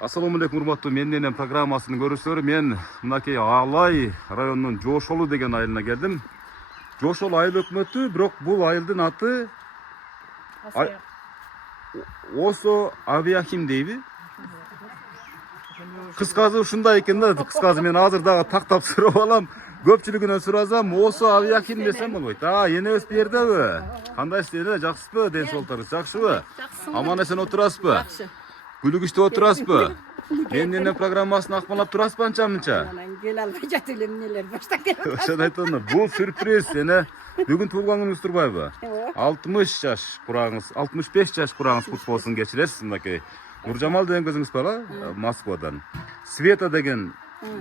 Assalamu alaikum урматтуу Менденен программасынын көрүүчүлөрү. Мен мынакей Алай районунун Жошолу деген айылына келдим. Жошолу айыл өкмөтү, бирок бул айылдын аты Осо Авиахим дейби? Кыскасы ушундай экен да, кыскасы мен азыр дагы тактап сурап алам. Көпчүлүгүнөн суразам, Осо Авиахим десем болбойт. Энебиз бу жердеби? Кандайсыз эле, жакшысызбы? Ден соолуктарыңыз жакшыбы? Аман эсен отурасызбы? Жакшы. Күлүгүчтүү отурасызбы? Менденен программасын акмалап турасызбы анча-мынча? Анан келе албай жатып эле эмнелер баштап келип атат. Ошону айтам. Бул сюрприз. Бүгүн туулган күнүңүз турбайбы? 60 жаш кураңыз, 65 жаш кураңыз кут болсун кечиресиз мынакей. Нуржамал деген кызыңыз бар, Москвадан. Света деген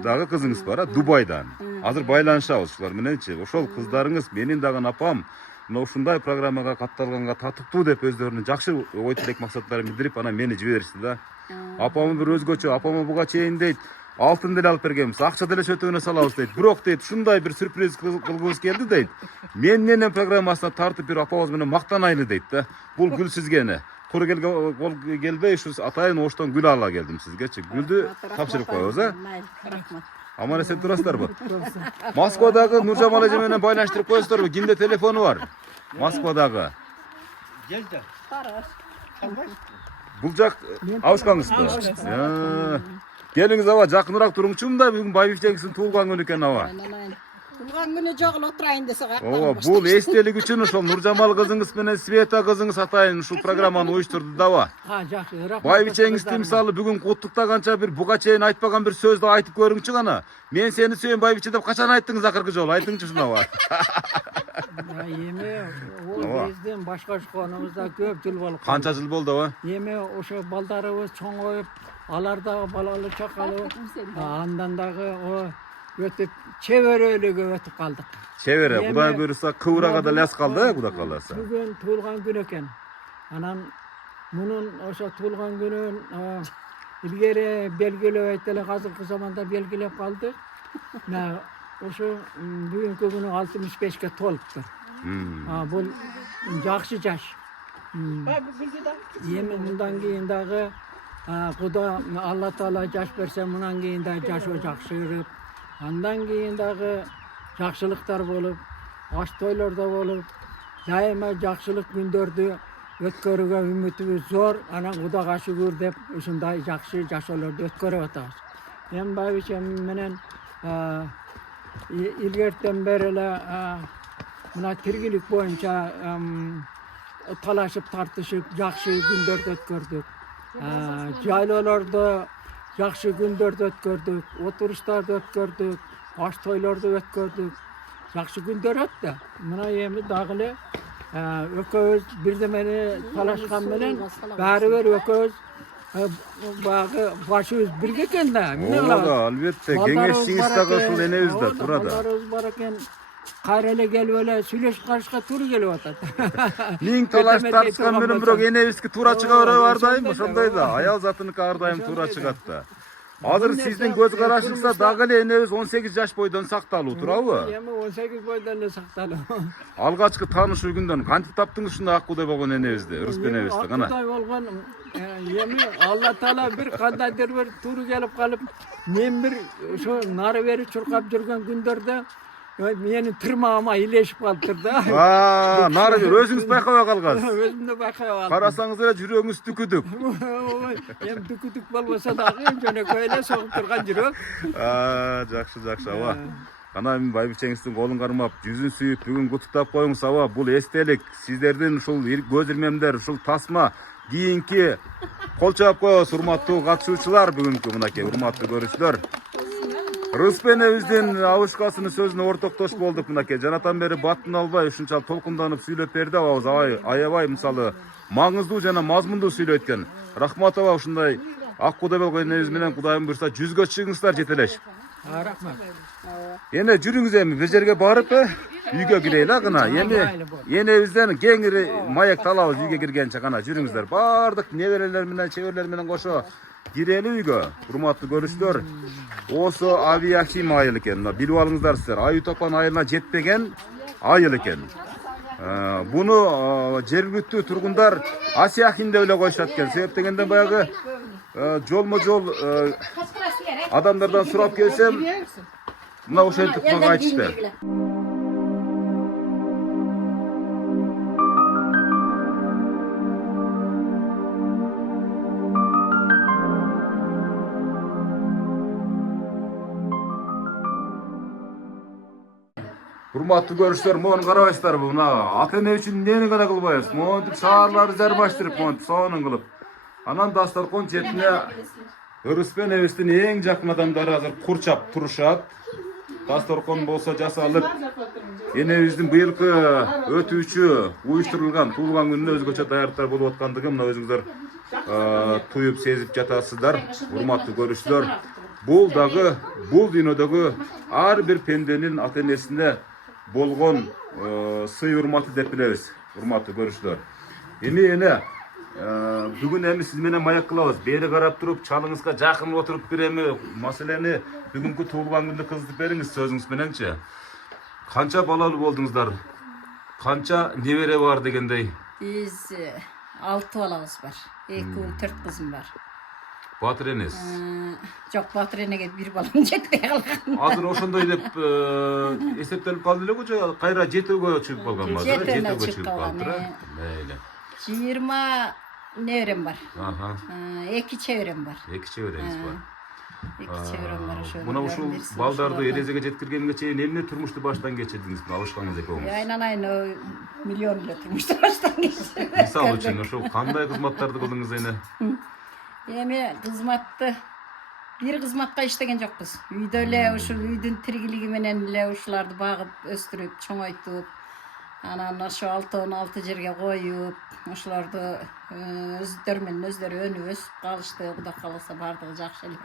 дагы кызыңыз бар, Дубайдан. Азыр байланышабыз ушулар мененчи. Ошол кыздарыңыз менин дагы апам мына ушундай программага катталганга татыктуу деп өздөрүнүн жакшы ой тилек максаттарын билдирип анан мени жиберишти да. Апамы бир өзгөчө, апама буга чейин дейт, алтын деле алып бергенбиз, акча деле чөтөгүнө салабыз дейт. Бирок дейт, ушундай бир сюрприз кылгыбыз келди дейт. Менденен программасына тартып бир апабыз менен мактанайлы дейт да. Бул гүл сизге эне. Куру келбей ушу атайын оштон гүл ала келдим сизгечи. Гүлдү тапшырып коебуз, Рахмат. Аман эсен турасыздарбы? Москвадагы Нуржамал эже менен байланыштырып коесуздарбы? Кимде телефону бар? Москвадагы. Бул жак абышкаңызбы? Келиңиз аба, жакыныраак туруңчу, мында бүгүн Байбичеңиздин туулган күнү экен аба. Туулган күнү жогул отурайын десе Ооба, бул эстелик үчүн ошол Нуржамал кызыңыз менен Света кызыңыз атайын ушул программаны уюштурду даба. Жакшы, рахмат. Байбичеңизди мисалы бүгүн куттуктаганча бир буга чейин айтпаган бир сөздү айтып көрүңчү гана. Мен сени сүйөм Байбиче деп качан айттыңыз акыркы жолу? Айтыңчы шунаба. Эми ол биздин башка ушконубузда көп жыл болуп. Канча жыл болду аба? Эми ошо балдарыбыз чоңоюп, алар дагы балалуу чакалуу, андан дагы өтүп чебереликке өтүп калдык. Чебере, Кудай буйруса кыбырага да ляс калды, Кудай кааласа. Бүгүн туулган күн экен. Анан мунун ошо туулган күнүн илгери белгилебейт эле, азыркы заманда белгилеп калдык. Мына ошо бүгүнкү күнү 65ке толуптур. Бул жакшы жаш. Эми мындан кийин дагы Кудай Алла Таала жаш берсе, мындан кийин да жашоо жакшырып, андан кийин дагы жакшылыктар болуп, аш тойлордо болуп, дайыма жакшылык күндөрдү өткөрүүгө үмүтүбүз зор. Анан Кудайга шүгүр деп ушундай жакшы жашоолорду өткөрүп атабыз. Мен Байбичем менен илгертен бери эле мына тиргилик боюнча талашып тартышып жакшы күндөрдү өткөрдүк. Жайлоолордо жакшы күндөрдү өткөрдүк, отуруштарды өткөрдүк, аш тойлорду өткөрдүк. Жакшы күндөр өттү. Мына эми дагы эле экөөбүз бирдемени талашкан менен баары бир экөөбүз багы башыбыз бирге экен да. Ооба, албетте, кеңешчиңиз дагы ушул энебиз да, туура да. Балдарыбыз бар экен. Кайра эле келип эле сүйлөшүп калышка туура келип атат. Миң талашып тартышкан менен бирок энебизге туура чыга береби ар дайым, ошондой да. Аял затыныкы ар дайым туура чыгат да. Азыр сиздин көз карашыңызда дагы эле энебиз 18 жаш бойдон сакталуу, туурабы? Эми 18 бойдон эле сакталуу. Алгачкы таанышуу күндөн кантип таптыңыз ушундай ак Кудай болгон энебизди, Рыспен энебизди, кана? Кудай болгон эми Алла Таала бир кандайдыр бир туура келип калып, мен бир ошо нары бери чуркап жүргөн күндөрдө менин тырмагыма илешип калыптыр да. Нары бир өзүңүз байкабай калгансыз. Өзүм да байкап алдым. Карасаңыз эле жүрөгүңүз дүкүдүк. Эми дүкүдүк болбосо дагы жөнөкөй эле согуп турган жүрөк. Жакшы аба. Кана мен Байбичеңиздин колун кармап, жүзүн сүйүп, бүгүн куттуктап коюңуз аба. Бул эстелик, сиздердин ушул көз ирмемдер, ушул тасма кийинки кол чаап коебуз, урматтуу катышуучулар, бүгүнкү мынакей урматтуу көрүүчүлөр. Рыспен эбиздин абышкасынын сөзүнө ортоктош болдук мынакей. Жанатан бери баттын албай, ушунчалык толкунданып сүйлөп берди абабыз. Аябай мисалы маңыздуу жана мазмундуу сүйлөйт экен. Рахмат аба, ушундай ак Кудай болгон энебиз менен Кудайым буйруса 100гө чыгыңыздар жетелешип. Рахмат. Эне жүрүңүз эми бир жерге барып, үйгө кирейли кына. Эми энебизден кеңири маек талабыз үйгө киргенче кана жүрүңүздөр. Бардык неберелер менен, чеберлер менен кошо кирели үйгө. Урматтуу көрүүчүлөр, Осо Авиахим айыл экен. Билип алыңыздар сиздер. Аю топан айылына жетпеген айыл экен. Буну жергиликтүү тургундар Асиахим деп эле коюшат экен. Себеп дегенде баягы жолмо жол адамдардан сурап келсем, мына ошентип мага айтышты. Урматтуу көрүүчүлөр, мону карабайсыздарбы? Мына ата-эне үчүн эмнени гана кылбайбыз? Монтип шаарларды жармаштырып, монтип сонун кылып. Анан дасторкон четине өрүс пен эбистин эң жакын адамдары азыр курчап турушат. Дасторкон болсо жасалып, энебиздин быйылкы өтүүчү уюштурулган туулган күнүнө өзгөчө даярдыктар болуп аткандыгын мына өзүңүздөр туюп сезип жатасыздар. Урматтуу көрүүчүлөр, бул дагы бул дүйнөдөгү ар бир пенденин ата-энесине болгон сый урматы деп билебиз. Урматтуу көрүүчүлөр, эми бүгүн эми сиз менен маяк кылабыз. Бери карап туруп, чалыңызга жакын отуруп бир эми маселени бүгүнкү туулган күндү кызытып бериңиз сөзүңүз мененчи. Канча балалуу болдуңуздар? Канча небере бар дегендей? Биз 6 балабыз бар. 2 ұл, 4 кызым бар. Батыр энес. Жок, батыр энеге бир балам жетпей калган. Азыр ошондой деп эсептелип калды эле же кайра 7-гө чыгып калганбы? 7-гө чыгып калган. Мейли. 20 неберем бар. 2 чеберем бар. 2 чебереңиз бар. 2 чеберем бар ошо. Мына ушул балдарды эрезеге жеткиргенге чейин эмне турмушту баштан кечирдиңиз? Алышкаңыз экөөңүз. Айнанайын миллион эле турмушту баштан кечирдим. Мисалы үчүн ошол кандай кызматтарды кылдыңыз эне? Эми кызматты бир кызматка иштеген жокпуз. Үйдө эле ушул үйдүн тиригилиги менен эле ушуларды багып, өстүрүп, чоңойтуп, анан ошо 6 жерге коюп, ошолорду өздөрү менен өздөрү өнүп өсүп калышты. Кудай кааласа бардыгы жакшы эле.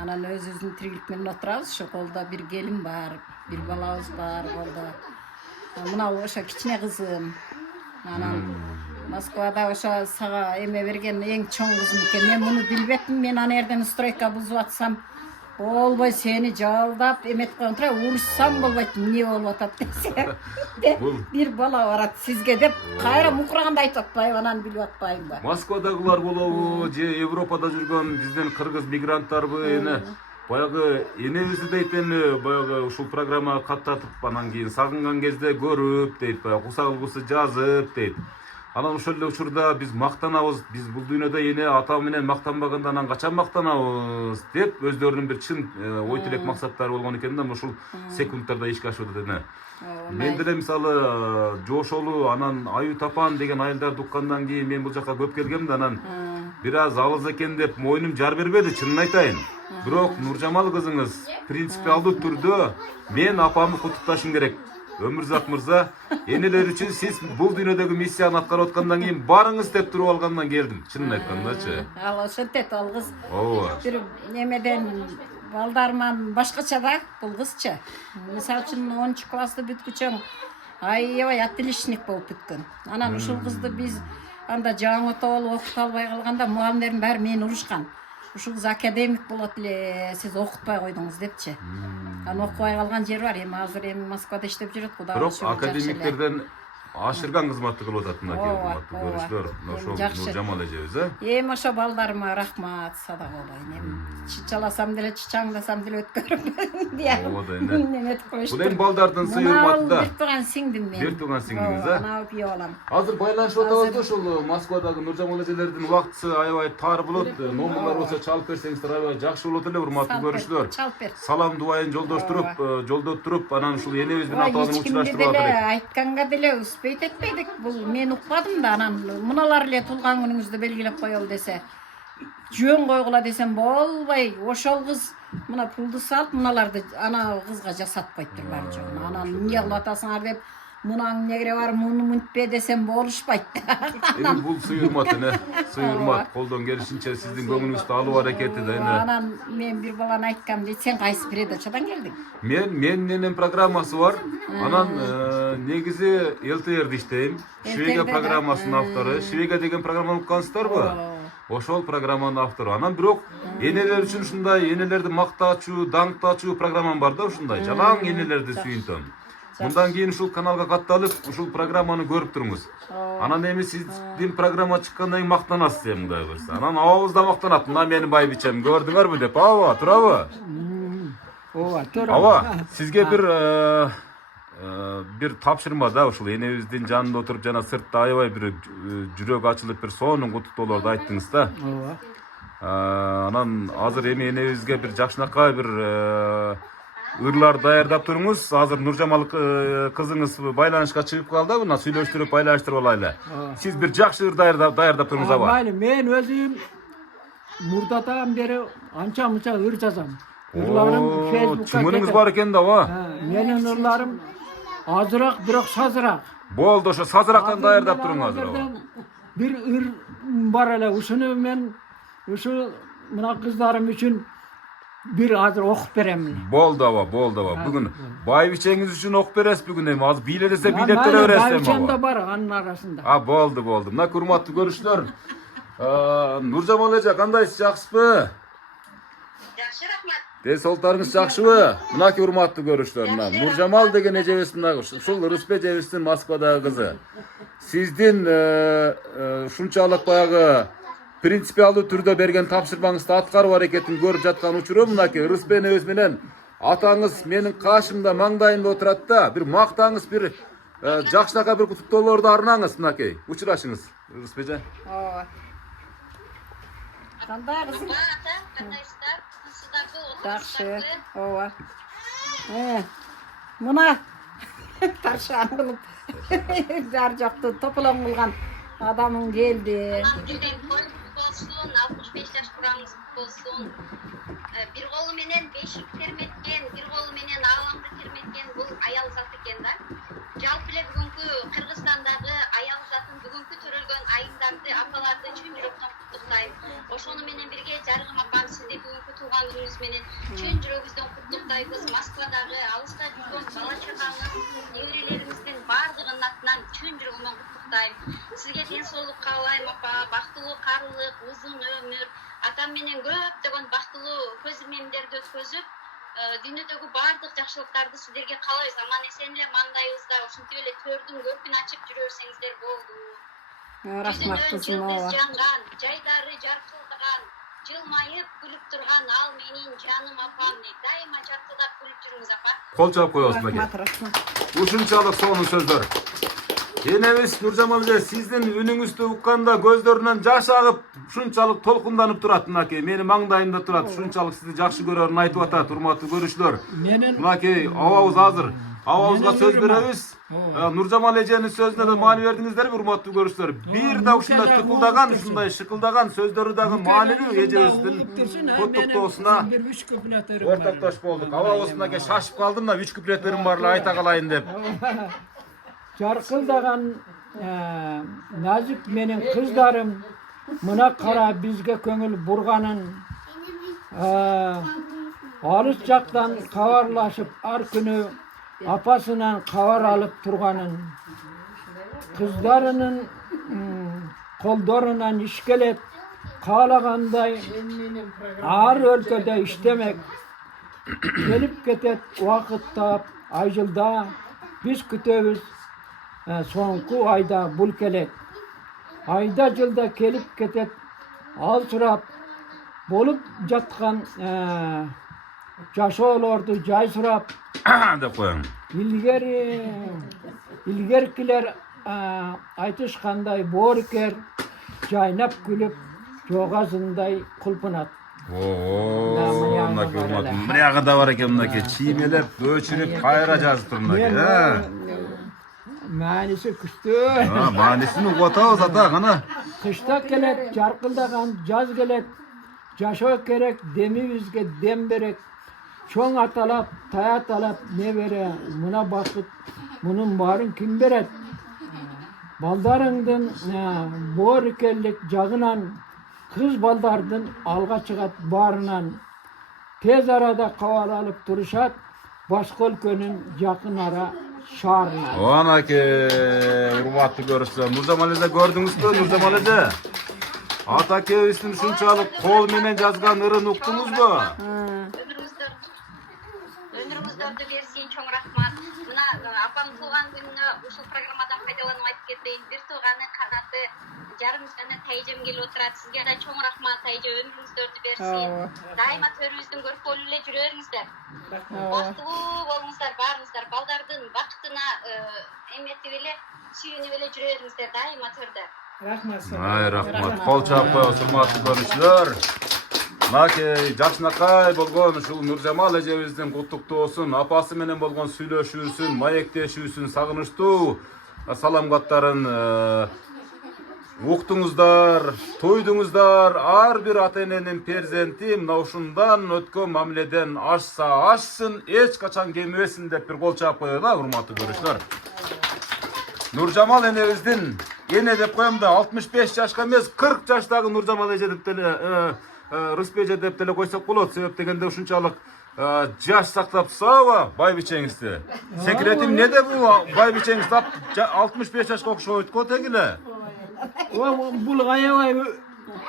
Анан өзүбүздүн тирилик менен отурабыз. Ошо колдо бир келин бар, бир балабыз бар колдо. Мына ошо кичине кызым. Анан Москвада ошо сага эме берген эң чоң кызым экен. Мен муну билбепмин. Мен аны эрден стройка бузуп атсам, болбой сени жалдап эметип койгон тура, урушсам болбойт, эмне болуп атат десе. Бир бала барат сизге деп кайра мукураганда айтып атпайбы, анан билип атпайбы. Москвадагылар болобу же Европада жүргөн бизден кыргыз мигранттарбы эне баягы энебизди дейт эми баягы ушул программага каттатып анан кийин сагынган кезде көрүп дейт, баягы куса кылгысы жазып дейт. Анан ошол эле учурда биз мактанабыз, биз бул дүйнөдө эне ата менен мактанбаганда анан качан мактанабыз деп өздөрүнүн бир чын ой тилек максаттары болгон экен да, ушул секундтарда ишке ашып атат эне. Мен деле мисалы жошолу анан аю тапан деген айылдарды уккандан кийин мен бул жака көп келгем да, анан бир аз алыс экен деп мойнум жар бербеди, чынын айтайын. Бирок Нуржамал кызыңыз принципиалдуу түрдө мен апамы куттукташым керек. Өмүрзак мырза, энелер үчүн сиз бул дүйнөдөгү миссияны аткарып аткандан кийин барыңыз деп туруп алгандан келдим. Чынын айткандачы. Ал ошентет ал кыз. Ооба. Бир немеден балдарыман башкача да бул кызчы. Мисалы үчүн 10 классты бүткүчөң аябай отличник болуп бүткөн. Анан ушул кызды биз анда жаңы болуп окута албай калганда мугалимдердин баары мени урушкан. Ушул кыз академик болот эле, сиз окутпай койдуңуз депчи. Анан окубай калган жери бар. Эми азыр Москвада иштеп жүрөт, Кудай Бирок академиктерден ашырган кызматты кылып атат мына урматтуу көрүүчүлөр. Ошол Нуржамал эжебиз, Эми ошо балдарыма рахмат, садак болоюн. Эми чычаласам деле, чычаңдасам деле өткөрүп дия. Ооба да эне. Бул эми балдардын сый урматы да. Бир тууган сиңдим мен. Бир тууган сиңдиңиз, Анау күйөө балам. Азыр байланышып атабыз да, ушул Москвадагы Нуржамал эжелердин убактысы аябай тар болот. Номерлор болсо чалып берсеңиздер аябай жакшы болот эле, урматтуу көрүүчүлөр. Чалып бер. Салам дубайын жолдоп туруп, анан ушул энебиз менен атабызды учураштырып деле атат. айтканга деле успейт этпейдик. Бул мен укпадым да, анан мыналар эле туулган күнүңүздү белгилеп коелу десе. Жөн койгула десем болбой, ошол кыз мына пулду салып, мыналарды ана кызга жасатып коюптур баары жогун. Анан эмне кылып атасыңар деп, мунаң негре бар, муну мынтпе десем болушпайт. Эми бул сый урмат эне, сый урмат колдон келишинче сиздин көңүлүңүздү алуу аракети да эне. Анан мен бир баланы айткам дейт, сен кайсы передачадан келдиң? Менин энем программасы бар. Анан негизи ЛТР'де иштейм. Швега программасынын автору. Швега деген программаны уккансыздарбы? Ошол программанын автору. Анан бирок энелер үчүн ушундай энелерди мактачуу, даңктачуу программам бар да ушундай. Жалаң энелерди сүйүнтөм. Мындан кийин ушул каналга катталып, ушул программаны көрүп туруңуз. Анан эми сиздин программа чыккандан кийин мактанасыз эми Кудай буйрса. Анан абабыз да мактанат. Мына менин байбичем көрдүңөрбү деп. Ооба, турабы? Ооба, тура. Аба, сизге бир тапшырма да ушул энебиздин жанында отуруп жана сыртта аябай бир жүрөк ачылып бир сонун куттуктоолорду айттыңыз да. Ооба. Анан азыр эми энебизге бир жакшынакай бир ырлар даярдап туруңуз. Азыр Нуржамал кызыңыз байланышка чыгып калды, мына сүйлөштүрүп байланыштырып алайлы. Сиз бир жакшы ыр даярдап туруңуз аба. Майли, мен өзүм мурдатан бери анча-мынча ыр жазам. Ырларым Facebookка чүмүнүңүз бар экен да аба. Менин ырларым азыраак, бирок сазыраак. Болду, ошо сазырактан даярдап туруңуз азыр аба. Бир ыр бар эле, ушуну мен ушу мына кыздарым үчүн бир азыр окуп берем. Болду аба. Бүгүн байбичеңиз үчүн окуп бересиз бүгүн эми. Азыр бийле десе бийлеп бере бересиз эми Байбичем да аба. бар анын арасында. Болду. Мына урматтуу көрүүчүлөр. Нуржамал эже кандайсыз, жакшысызбы? Жакшы, рахмат. Ден соолуктарыңыз жакшыбы? Мына урматтуу көрүүчүлөр, мына Нуржамал деген эжебиз, мына ушул Рыспе эжебиздин Москвадагы кызы. Сиздин ушунчалык баягы принципиалдуу түрдө берген тапшырмаңызды аткарып аракетин көрүп жаткан учуру мынакей Рыспе энебиз менен атаңыз менин кашымда, маңдайымда отурат да, бир мактаңыз, бир жакшынакай бир куттуктоолорду арнаңыз мынакей. Учурашыңыз, Рыспе эже. Ооба. Кандай кызым? Ата, кандайсыздар? Сыздарды, Жакшы. Ооба. Мына таршан кылып жар жактан тополоң кылган адамың келди. болsun, 65 жаш kurağınız bolsun. Bir kolu menen beşik termetken, bir kolu menen ağlamdı termetken bu ayal zat eken da. Жалпы эле бүгүнкү Кыргызстандагы аял затын бүгүнкү төрөлгөн айымдарды, апаларды чын жүрөктөн куттуктайм. Ошону менен бирге Жарыгым апам сизди бүгүнкү туулган күнүңүз менен чын жүрөгүбүздөн куттуктайбыз. Москвадагы алыста жүргөн бала чагаңыз, неберелериңиздин баардыгынын атынан чын жүрөгүмөн куттуктайм. Сизге ден соолук каалайм апа, бактылуу карылык, узун өмүр, атам менен көптөгөн бактылуу көз ирмемдерди өткөзүп, дүйнөдөгү баардык жакшылыктарды сиздерге каалайбыз. Аман эсен эле маңдайыбызда ушинтип эле төрдүн көркүн ачып жүрө берсеңиздер болду. Рахмат кызым. Жылдыз жанган, жайдары жаркылдаган, жылмайып күлүп турган ал менин жаным апам дейт. Дайыма жаксылап күлүп жүрүңүз апа. Кол чалып коебуз мынакей. Рахмат. Ушунчалык сонун сөздөр. Энебиз Нуржамал эже, сиздин үнүңүздү укканда көздөрүнөн жаш агып, ушунчалык толкунданып турат мынакей. Менин маңдайымда турат. Ушунчалык сизди жакшы көрөрүн айтып атат, урматтуу көрүүчүлөр. Мынакей абабыз азыр абабызга сөз беребиз. Нуржамал эженин сөзүнө да маани бердиңиздерби, урматтуу көрүүчүлөр? Бир да ушундай тыкылдаган, ушундай шыкылдаган сөздөрү дагы маанилүү эжебиздин куттуктоосуна ортоктош болдук. Абабыз мынакей шашып калды, мына 3 куплеттерим бар эле айта калайын деп. Жаркылдаган назик менен кыздарым мына кара бизге көңүл бурганын, алыс жактан кабарлашып ар күнү апасынан кабар алып турганын, кыздарынын колдорунан иш келет, каалагандай ар өлкөдө иштемек, келип кетет убакытта, айжылда биз күтөбүз. Соңку айда бул келет. Айда жылда келип кетет, алчырап болуп жаткан жашоолорду жайсырап деп коем. Илгеркилер айтышкандай боорукер жайнап күлүп жоогазындай кулпунат. Мынакей урматтуу. Мынагында бар экен мынакей чиймелеп, өчүрүп кайра жазып тур мынакей. Маниси күчтүү. Маанисин угуп атабыз ата, кана. Кышта келет, жаркылдаган жаз келет. Жашоо керек, демибизге дем берек. Чоң аталап, таяталап небере, мына бакыт, мунун баарын ким берет? Балдарыңдын боорукерлик жагынан, кыз балдардын алга чыгат баарынан. Тез арада кабар алып турушат, башка өлкөнүн жакын ара шаарына. Анакей, урматтуу көрүүчүлөр, Нуржамал эже көрдүңүзбү, Нуржамал эже? Атакебиздин ушунчалык кол менен жазган ырын уктуңузбу? Ömrümüzde versin çok rahmat. мына апам туған күніне ушул программадан пайдаланып айтып кетейин. Бир тууганы канаты жарым жана тайжем келип отурат. Сизге да чоң рахмат, тайже өмүрүңүздөрдү берсин. Дайыма төрүбүздүн көркөлүп эле жүрөрүңүздөр. Бактылуу болуңуздар баарыңыздар. Балдардын бактына эметип эле, сүйүнүп эле жүрөрүңүздөр дайыма төрдө. Ай, рахмат. Кол чаап коебуз, урматтуу көрүүчүлөр. Мынакей жакшынакай болгон ушул Нуржамал эжебиздин куттуктоосун, апасы менен болгон сүйлөшүүсүн, маектешүүсүн, сагынычтуу салам каттарын уктуңуздар, тойдуңуздар. Ар бир ата эненин перзенти мына ушундан өткөн мамиледен ашса ашсын, эч качан кемебесин деп бир кол чаап коелу, урматтуу көрүүчүлөр. Нуржамал энебиздин эне деп коем да 65 жашка эмес 40 жаштагы Нуржамал эже деп деле Рыспи эже деп деле койсок болот. Себеп дегенде ушунчалык жаш сактап турсабы байбичеңизди. Секретим неде бул байбичеңиз 65 жашка окшойт го тегиле. Бул аябай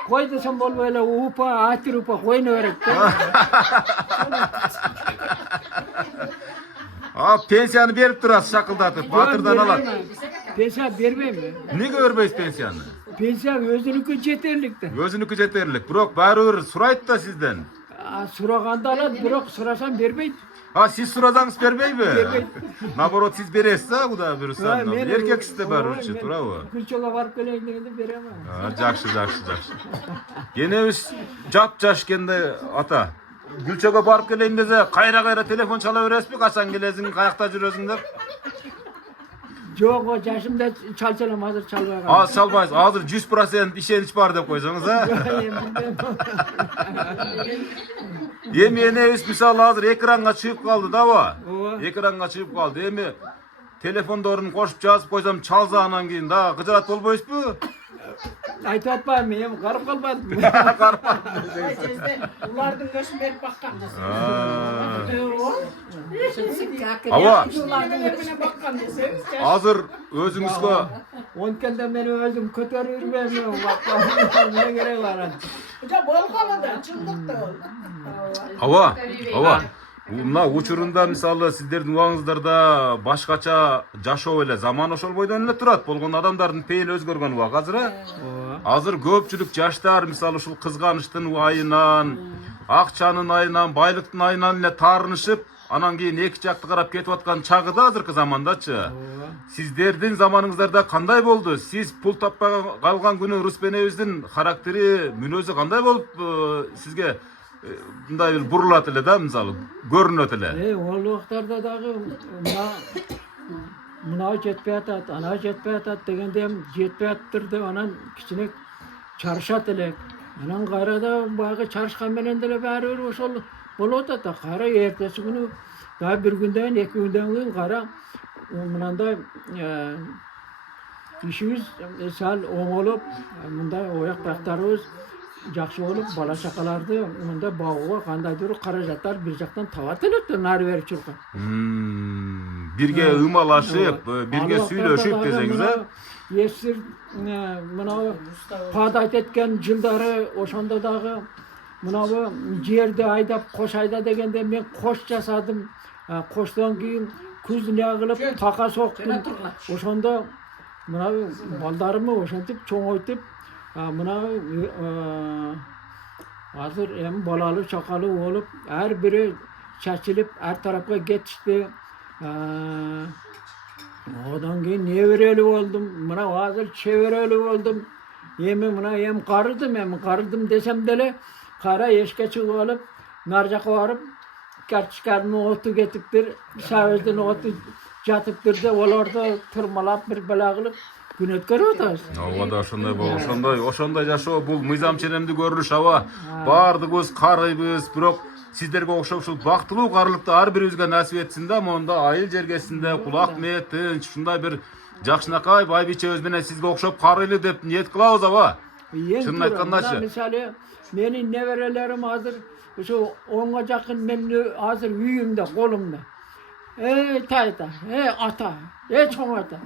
кой десем болбой эле упа, атыр упа койно берет да. Пенсияны берип турасыз шакылдатып, батырдан алат. Пенсия бербейм. Неге бербейсиз пенсияны? Пенсия өзүнүкү жетерлик да. Өзүнүкү жетерлик, бирок баары бир сурайт да сизден. Сураганда алат, бирок сурасам бербейт. Сиз суразаңыз бербейби? Наоборот, сиз бересиз куда буюрса. Эркексизде баарычы, туурабы? Күлчөгө барып келейин дегенде берем. Жакшы. Энебиз жап-жаш экенде ата. Гүлчөгө барып келейин десе, кайра телефон чала бересизби? Качан келесиң, каякта жүрөсүң деп? Жок, жашымда чалсалам, азыр чалбай калдым. Чалбайсыз. Азыр 100% ишенич бар деп койсоңуз, Эми энебиз мисалы азыр экранга чыгып калды дабы? Экранга чыгып калды. Эми телефондорун кошуп жазып койсом, чалса анан кийин да кыжырат болбойсузбу? Айтып атпайм, эми карып калбадым. Улардын көшүн берип баккан. Азыр өзүңүзгө Онткенде мен өзүм көтөрүп жүрбөйм, эмне кереги бар анын. Болгону да чындыкты ол. Мына учурунда мисалы сиздердин убагыңыздарда башкача жашоо эле заман ошол бойдон эле турат. Болгон адамдардын пейили өзгөргөн убак азыр. Азыр көпчүлүк жаштар мисалы ушул кызганычтын айынан, акчанын айынан, байлыктын айынан эле таарынышып, анан кийин эки жакты карап кетип аткан чагы да азыркы замандачы. Сиздердин заманыңыздарда кандай болду? Сиз пул таппай калган күнү Рыспенебиздин характери, мүнөзү кандай болуп сизге мындай бир бурулат эле да, мисалы, көрүнөт эле. Ол убактарда дагы мына жетпей атат, ана жетпей атат дегенде жетпей аттыр деп анан кичине чарышат элек. Анан кайрада баягы чарышкан менен деле баары бир ошол болуп атат. Кайра эртеси күнү дагы бир күндөн, эки күндөн кийин кайра мындай ишибиз сал оңолуп, мындай ояк бактарыбыз жакшы болуп, бала чакаларды мындай багууга кандайдыр каражаттар бир жактан табат эле, нары бери чуркап. Бирге ымалашып, бирге сүйлөшүп десеңиз, Эсир мына падайт эткен жылдары ошондо дагы мына жерди айдап, кош айда дегенде мен кош жасадым. Коштон кийин күз не кылып така соктум. Ошондо мына балдарымы ошентип чоңойтуп, мына азыр эми балалуу чакалуу болуп, ар бири чачылып, ар тарапка кетишти. Одан кийин неберелүү болдум, мына азыр чеберелүү болдум. Эми мына карыдым десем деле, кайра эшикке чыгып алып, нар жака барып, карточканын оту кетиптир, сабыздын оту жатыптыр деп, олорду турмалап бир бала кылып күн өткөрүп атабыз. Да ошондой болуп, ошондой жашоо бул мыйзам ченемдүү көрүнүш Баардыгыбыз карыйбыз, бирок сиздерге окшоп ушул бактылуу карылыкты ар бирибизге насип этсин да, монда айыл жергесинде кулак мээт тынч ушундай бир жакшынакай байбичебиз менен сизге окшоп карыйлы деп ниет кылабыз Чынын айткандачы. Мисалы, менин неберелерим азыр ушу 10га жакын мен азыр үйүмдө, колумда. Tayta, ata, çoğun ata.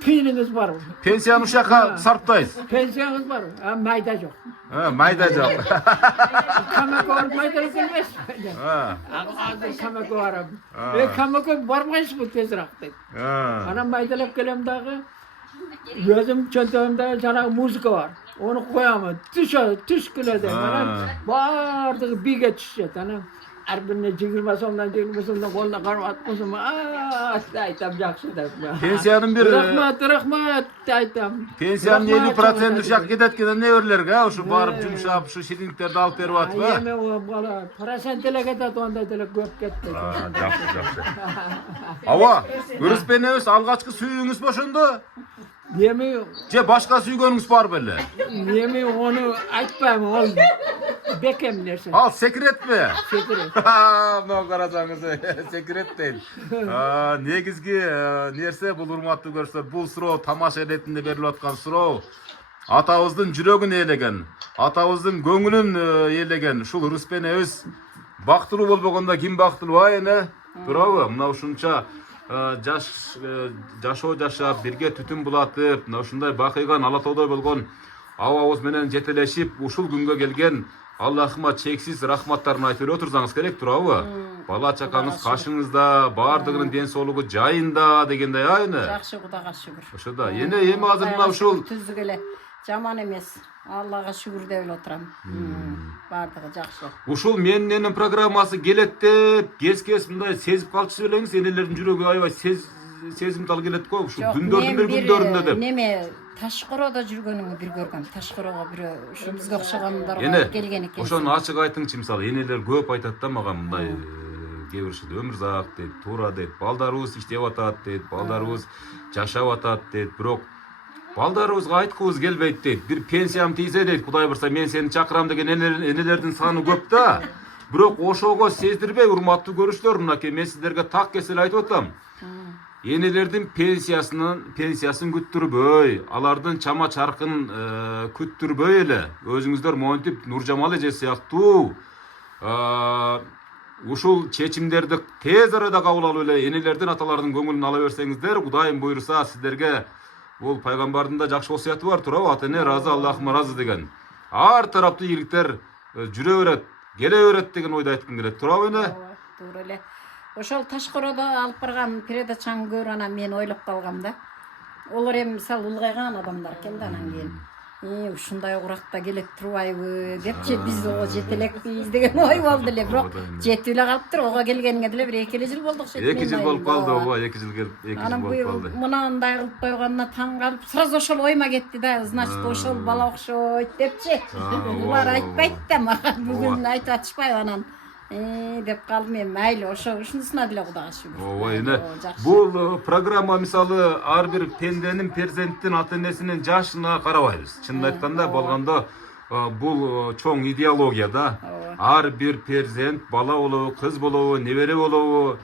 Tüyünüz var mı? Pensiyanı uşakka sarptayız. Pensiyonunuz var mı? Ha, mayda yok. Ha, maydaca. Kamak olup maydalık gelmez. Ha. Ağzı kamak varım. Ha. Kamak olup varmayız bu tezrak deyip. Ha. Anam maydalık gelem dağı. Gözüm çöntüğümde sana müzik var. Onu koyamam. Tüş gülede. Anam bardığı bir geçişet. Anam. Her birine cigilmesi ondan koluna karma atmasın. Aytam jakşı da. Pensiyanın bir Rahmat aytam. pensiyanın 50% uşak gidet ne örlerge şu barıp jumşap şu şirinliklerdi alıp berip atma. Yeme o bala. Parasentelek etet onda telek köp ketti. Жақсы. Ава, өріспеніңіз алғашқы сүйіңіз бошынды? Yeme Же башқа сүйгөніңіз бар беле? yeme onu aytpayım ol. Bekem nerse. Ал секрет пе? Sekret. Мынау қарасаңыз, секрет дейін. Негізгі нерсе бұл урматтуу көрсөтөр, бұл суроо тамаша ретинде берилип аткан суроо. Атабыздын жүрөгүн ээлеген, атабыздын көңүлүн ээлеген ушул Үрүспен эбиз бактылуу болбогондо ким бактылуу эне? Туурабы? Мына ушунча жашоо жашап, бирге түтүн булатып, мына ушундай бакыйган ала тоодой болгон абабыз менен жетелешип, ушул күнгө келген Аллахыма чексиз рахматтарын айтып отурсаңыз керек, туурабы? Бала чакаңыз кашыңызда, баардыгынын ден соолугу жайында дегендей айны. Жакшы, Кудайга шүгүр. Ошода эми азыр мына ушул түздүк эле. Жаман эмес. Аллага шүгүр деп эле отурам. Бардыгы жакшы. ушул менин программасы келет деп, кез мындай сезип калчу элеңиз, энелердин жүрөгү аябай сезимтал келет го, ушул күндөрдүн бир күндөрүндө деп. Неме Ташкороодо жүргөнүңдү бир көргөм. Ташкороого бирөө ушу бизге окшогондар Эне, келген экен. ошону ачык айтыңчы, мисалы энелер көп айтат да мага мындай кээ бириши өмүрзак дейт, туура дейт, балдарыбыз иштеп атат дейт, балдарыбыз жашап атат дейт, бирок балдарыбызга айткыбыз келбейт дейт. Бир пенсиям тийсе дейт, Кудай бурса мен сени чакырам деген энелердин саны көп да. Бирок ошого сездирбей, урматтуу көрүүчүлөр, мынакей мен сиздерге так кесел айтып атам. Энелердин пенсиясын күттүрбөй, алардын чама чаркын күттүрбөй эле, өзүңүздөр монтип Нуржамал эже сыяктуу ушул чечимдерди тез арада кабыл алып эле энелердин аталардын көңүлүн ала берсеңиздер, Кудайым буйруса сиздерге бул пайгамбардын да жакшы осуяты бар, туурабы? Ата эне разы, Аллахыма разы деген. Ар тараптуу ийгиликтер жүрө берет, келе берет деген ойду айткым келет, туурабы эне? Туура эле. Ошол Ташкороодо алып барган передачаны көрүп анан мен ойлоп калгам да. Олар эми мисалы улгайган адамдар экен да, анан кийин ушундай уракта келет турбайбы депчи, биз ого жете элекпиз деген ой болду эле, бирок жетип эле калыптыр. Ого келгениңе деле бир 2 жыл болду окшойт. 2 жыл болуп калды, ооба, 2 жыл болуп калды. Мынандай кылып койгонуна таң калып, сразу ошол ойма кетти да, значит ошол бала окшойт депчи. Булар айтпайт да мага, бүгүн айтып атышпайбы анан. Деп калдым мен, мейли, ушунусуна деле Кудайга шүгүр. Ооба, эне бул программа мисалы ар бир пенденин, перзенттин, ата энесинин жашына карабайбыз. Чынын айтканда болгондо бул чоң идеология да. Ар бир перзент, бала болобу, кыз болобу, небере болобу,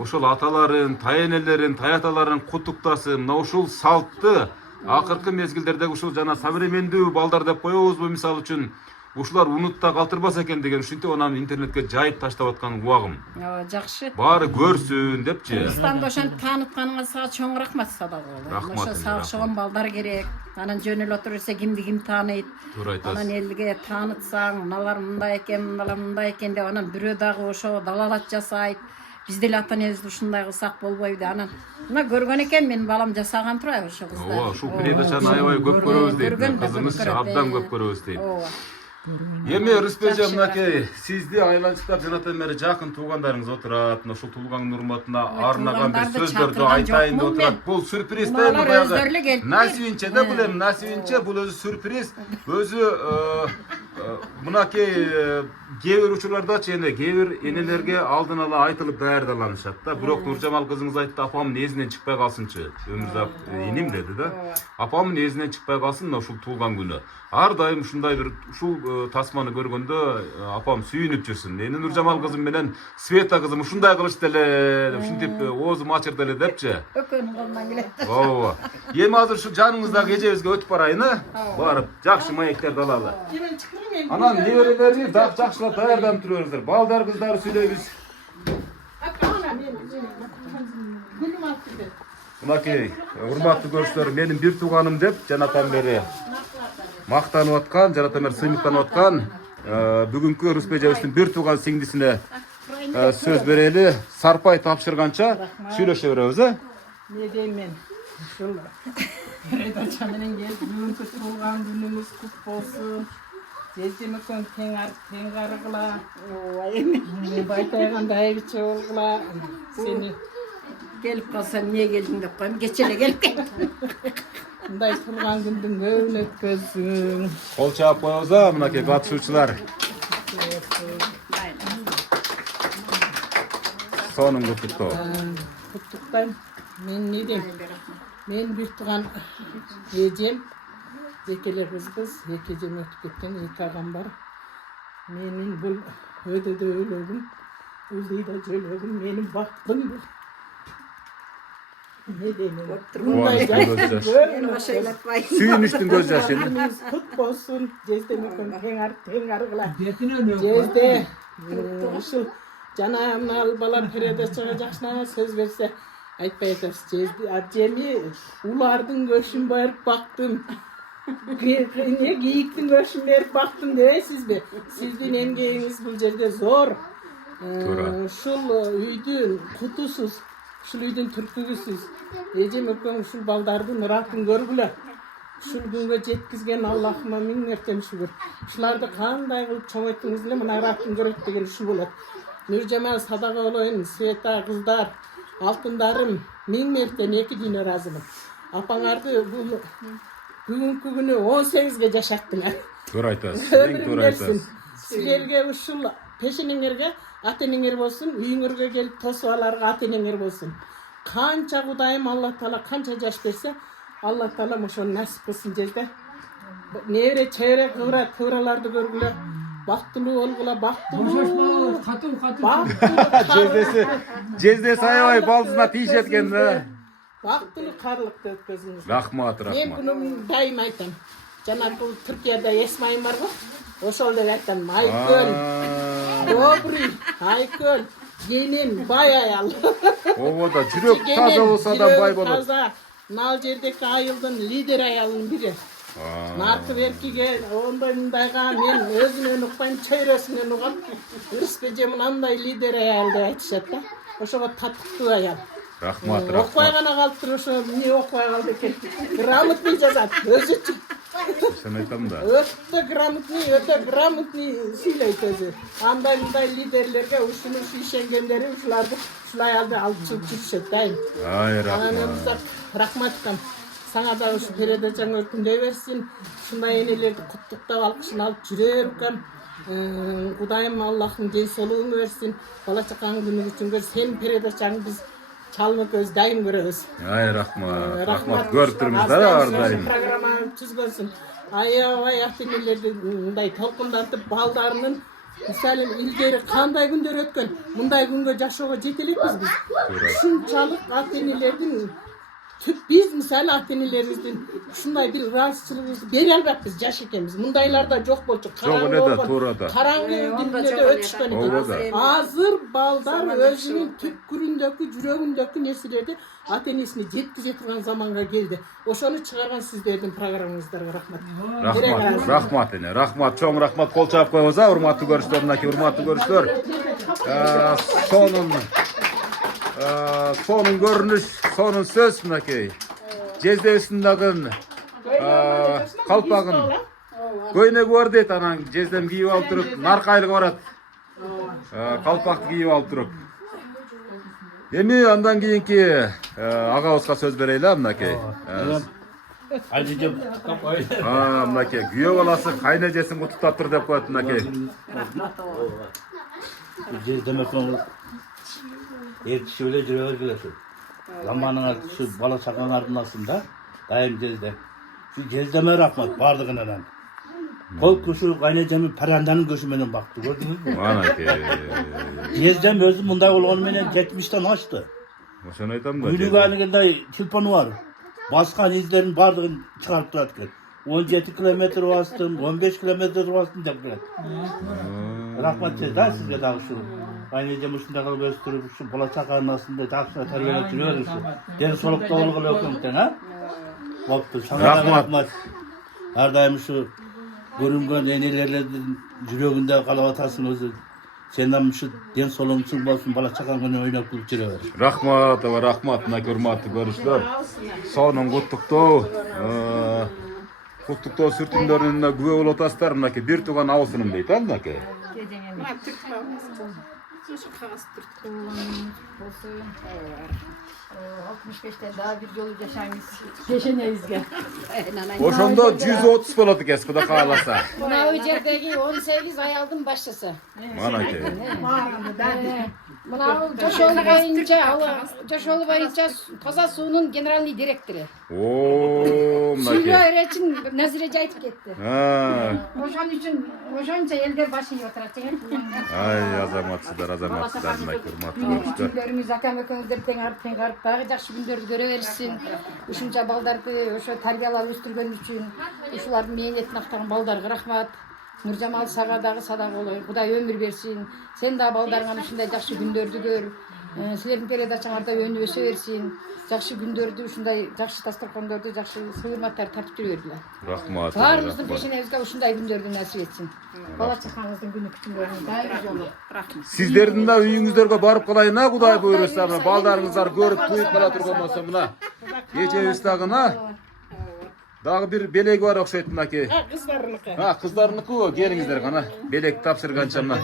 ошол аталарын, тай энелерин, тай аталарын куттуктасын. Мына ушул салтты акыркы мезгилдердеги ушул жана современдүү балдар деп коебузбу мисалы үчүн, ушулар унутта калтырбаса экен деген ушинтип анан интернетке жайып таштап аткан убагым. Жакшы. Баары көрсүн депчи. Кыргызстанда ошентип таанытkanыңа сага чоң рахмат садак болду. Рахмат. Ошо сагышкан балдар керек. Анан жөн эле отуруп жүрсө кимди ким тааныйт. Туура айтасыз. Анан элге таанытсаң, мыналар мындай экен, мыналар мындай экен деп анан бирөө дагы ошо далалат жасайт. Биз деле ата энебизди ушундай кылсак болбойбу деп анан мына көргөн экен, менин балам жасаган турбайбы ошо кыздар. Ооба, ушул передачаны аябай көп көрөбүз дейт. Кызыңыз абдан көп көрөбүз дейт. Ооба. Эми Рыспеже, мынакей сизди айланчыктап жанатан бери жакын туугандарыңыз отурат. Ушул туулгандын урматына арнаган бир сөздөрдү айтайын деп отурат. Бул сюрприз да, баягы насибинче да, бул эми насибинче, бул өзү сюрприз. Өзү мынакей кээ бир учурлардачы эне кээ бир энелерге алдын ала айтылып даярдаланышат да. Бирок Нуржамал кызыңыз айтты, апамдын эзинен чыкпай калсынчы. Өмүрзак эним деди да. Апамдын эзинен чыкпай калсын ушул туулган күнү. Ар дайым ушундай бир ушул тасманы көргөндө апам сүйүнүп жүрсүн. Эни Нуржамал кызым менен Света кызым ушундай кылышты эле, ушинтип оозум ачырды эле депчи. Өкөнүм колунан келет. Ооба. Эми азыр ушу жаныңыздагы эжебизге өтүп барайын, барып жакшы маектерди алалы. Анан неберелерди жакшылап даярданып туруңуздар. Балдар, кыздар сүйлөйбүз. Мынакей, урматтуу көршілер, менің бір туғаным деп, жанатан бері мақтанып отқан, жанатан бері сыймықтанып отқан, бүгінгі Рыспежевичтің бір туған сіңдісіне сөз берелі, Сарпай тапшырғанша сөйлеше береміз, Не деймен, ушул передача менен келип бүгүнкү туулган күнүңүз кут болсун. Жездемекөн тең карыгыла. Байтайганда айбиче болгула. Сени Gelip kalsan niye geldin de koyayım. Geçele gelip gel. мындай турган күндүн көбүн өткөзсүң. Қол чаап қойыңыз, мынакей қатысушылар. Соның құттықтау. Куттуктайм. Мен не дейм? Мен бир тууган эжем, экеле кызбыз, эки эжем өтүп кеткен, эки агам бар. Менин бул өдөдө өлөгүм, улдuyда жөлөгүм, менин бактым бул. Ne deyim? Beni başa ilatmayın. Sүйүнүштүн көз жашы. Kut bolsun, Jezde mükün teң arıgıla. Jezde, uşul Canamnal bala передачага жакшына söz берсе айтпай атабыз. Jezde ajemi улардын көшүн барып бактым. Ne geyiktin көшүн берип бактым дебейсизби? Сиздин эмгегиңиз бул жерде зор. Ушул үйдүн кутусуз, ушул үйдүн түркүгүсүз. Эжем өкөң ушул балдардын ыратын көргүлө. Ушул күнгө жеткизген Аллахыма миң мертен шүгүр. Ушуларды кандай кылып чоңойттуңуз эле мына ыратын көрөт деген ушул болот. Нуржамал садага болоюн, Света кыздар, алтындарым, миң мертен эки дүйнө ыраазымын. Апаңарды бул бүгүнкү күнү 18ге жашаттыңар. Туура айтасыз. Эң туура айтасыз. Силерге ушул пешениңерге ата-энеңер болсун, үйүңөргө келип тосуп аларга ата-энеңер болсун. Канча Кудайым Алла Таала канча жаш берсе, Алла Таала ошону насип кылсын жерде. Небере чейре кыбыраларды көргүлө, бактылуу болгула, бактылуу. Жездеси аябай балдызына тийишет экен да. Бактылуу карлыкты өткөзүңүз. Рахмат, Мен рахмат. күнүм дайым айтам. Жанагы Түркияда Эсмайым бар го, ошол деп айтам. Айкөл, добрый, айкөл, генен, бай аял. Ого да жүрөк таза болсо да бай болот. Таза, нал жердеки айылдын лидер аялынын бири. Наркы беркиге, ондай мындайга мен өзүнөн укпайм, чөйрөсүнөн угам. Рыспеже мындай лидер аял деп айтышат да. Ошого татыктуу аял. Рахмат, Окуй рахмат. гана калыптыр, ошо эмне окуй калды экен. Грамотный жазат, өзүчү. Сен айтам да. Өтө грамотный сүйлөйт өзү. Андай мындай лидерлерге ушуну ишенгендери ушуларды ушул аялды алып чыгып жүрүшөт да. Ай, рахмат. Анамызда рахмат айтам. Саңа да ушу передачаң өркүндөй берсин. Ушундай энелерди куттуктап алкышын алып жүрө беркем. Кудайым Аллахтын ден соолугун берсин. Бала чакаң күнү үчүн сен передачаң биз чалым көз дайым көрөбүз. Ай, рахмат. Рахмат. Көрүп турмуз да ар дайым. Программа түзгөнсүн. Аябай ата-энелерди мындай толкундантып балдарынын мисалы илгери кандай күндөр өткөн, мындай күнгө жашоого жете элекпиз биз. Ушунчалык ата-энелердин biz misal ata-enelerimizden ушундай бир ыраазычылыгыбызды бере албайбыз жаш экенбиз. Мындайларда жок болчу. Караңгы дүнүйөдө өтүшкөн экен. Азыр балдар өзүнүн түпкүрүндөгү, жүрөгүндөгү нерселерди ата-энесине жеткизе турган заманга келди. Ошону чыгарган сиздердин программаңыздарга рахмат. Рахмат эне, рахмат, чоң рахмат. Кол чаап коебуз, урматтуу көрүштөр, мынакей урматтуу көрүштөр. Сонун көрүнүш, сонун сөз мынакей. Жездебисиндагы калпагын көйнөгү бар дейт, анан жездем кийип алып туруп, наркайлыга барат. Калпакты кийип алып туруп. Эми андан кийинки агабызга сөз берели, мынакей. Мынакей күйөө баласы кайнэжесин куттуктап тур деп коет мынакей. Жездемекон эртиши эле жүрө бергилесиң. Заманыңа ушу бала чакаңардын астында дайым жезде. Ушу жездеме рахмат бардыгынан. Кол кушу кайнэжемин паранданын көшү менен бакты, көрдүңүзбү? Манакей. Жездем өзү мындай болгону менен 70тен ашты. Ошону айтам да. Үйлүгү алгандай телефону бар. Баскан издерин бардыгын чыгарып турат экен. 17 километр бастым, 15 километр бастым деп келет. Рахмат да сизге дагы ушу Kaynancam ушундай кылып өстүрүп, ушу бала чаканын астында жакшы тарбиялап жүрөбүр ушу. Ден соолукта болгон өкмөттөн, а? Болупту. Рахмат. Ар дайым ушу көрүнгөн энелердин жүрөгүндө калып атасың өзү. Сенден ушу ден соолугуң болсун, бала чакаң менен ойноп күлүп жүрө бер. Рахмат, рахмат, мына урматтуу көрүүчүлөр. Сонун куттуктоо. Куттуктоо сүртүмдөрүнө күбө болуп атасыздар. Мынакей бир тууган абысыным дейт, а мынакей. Şu kağıt Türk olsun. 65'ten daha bir yolu yaşaymış. Geçeneyizge. Ошондо 130 болот экенсиз, Кудай кааласа. Buna o yerdeki 18 ay aldım başlası. Манакей. Buna Coşoğlu boyunca Toza Su'nun generalni direktörü. Oo, Suylu мынакей. öğretim Nazireci aytıp gitti. Ha. Oşonca elde başını oturacak. Ay, azamatsızlar, mынакей урматтуу көрүүчүлөр. Tüylerimiz akam ökönüzde teňarıp bağı jakşı gündörдү көрө берсин. Ушунча балдарды ошо тарбиялап өстүргөн үчүн ушулардын мээнетин актаган балдарга рахмат. Нуржамал сага дагы садак болой. Кудай өмүр берсин. Сен да балдарыңан ушундай жакшы күндөрдү көр. Силердин передачаңарда өнүп өсө берсин. Жакшы күндөрдү ушундай жакшы дастаркондорду жакшы сыйырматтар тартып жүрө бергиле. Рахмат. Баарыбыздын пешенебизге ушундай күндөрдү насип этсин. Бала чакаңыздын күнү күтүмдөрүн дайыр жолу. Сиздердин да үйүңүздөргө барып калайын, а Кудай буйруса, мына балдарыңыздар көрүп туюп кала турган болсо мына. Эжебиз дагы бир белеги бар окшойт мынакей. Kızlarınınkı. Кыздарыныкы, келиңиздер кана. Белек тапшырганча мына.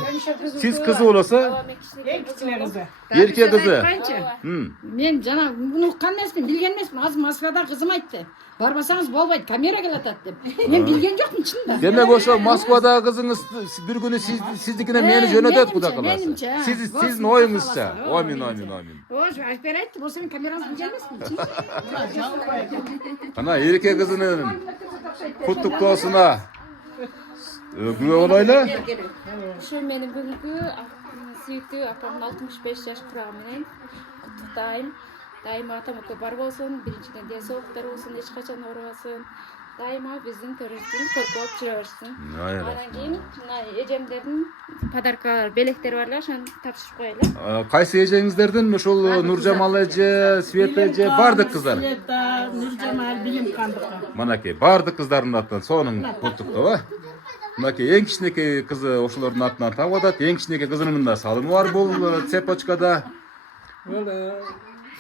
Сиз кызы болосо, En kiçine kızı. эрке кызы. Мен жана муну уккан эмесмин, билген эмесмин. Азыр Москвада кызым айтты. Барбасаңыз болбойт, камера келатат деп. Мен билген жокмун чынында. Демек ошо Москвадагы кызыңыз бир күнү сиздикине мени жөнөтөт, Кудай кааласа. менимче, Сиздин оюңузча. Амин. Ошо айтпай айтты, болсо мен камераңызды билген эмесмин. Ана эрке кызынын куттуктоосуна күбө болойлу. Şu benim bugünkü sүйүктүү апамдын 65 жаш курагы менен куттуктайм. Дайыма атамакка бар болсун, биринчиден ден соолуктар болсун, эч качан оорубасын. Дайыма биздин төрүбүздүн көркү болуп жүрө берсин. Андан кийин мына эжемдердин подаркалар, белектери барлар, ошону тапшырып коелу. Кайсы эжеңиздердин ушул Нуржамал эже, Света эже, бардык кыздар. Света, Нуржамал, Билим кандыкы. Манакей, бардык кыздардын атынан сонун куттуктоо, а? Мынакей эң кичинекей кызы ошолордун атынан таап атат. Эң кичинекей кызынын да салымы бар бул цепочкада. Böyle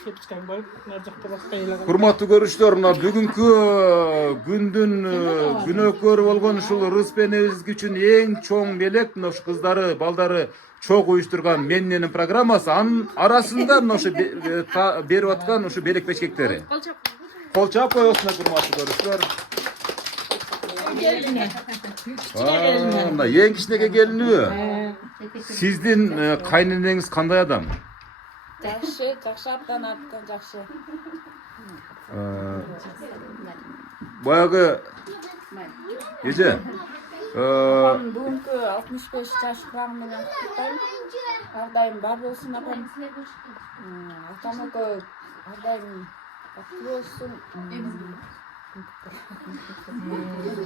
şepçken boyup, narcakta başka ile Урматтуу көрүүчүлөр, мына бүгүнкү күндүн күнөөкөрү болгон ушул Рыспенебиз үчүн эң чоң белек мына ушу кыздары, балдары чок уюштурган Менненин программасы. Анын арасында мына ушу берип аткан ушу белек бешкектери. Кол чаап коесуңар, урматтуу көрүүчүлөр. Мына эң кичинекей келинби? Сиздин кайненеңиз кандай адам? Жакшы, жакшы абдан жакшы. Баягы эже Бүгүнкү 65 жаш курагы менен куттуктайм. Ар дайым бар болсун апам. Атамакка ар дайым бактылуу болсун.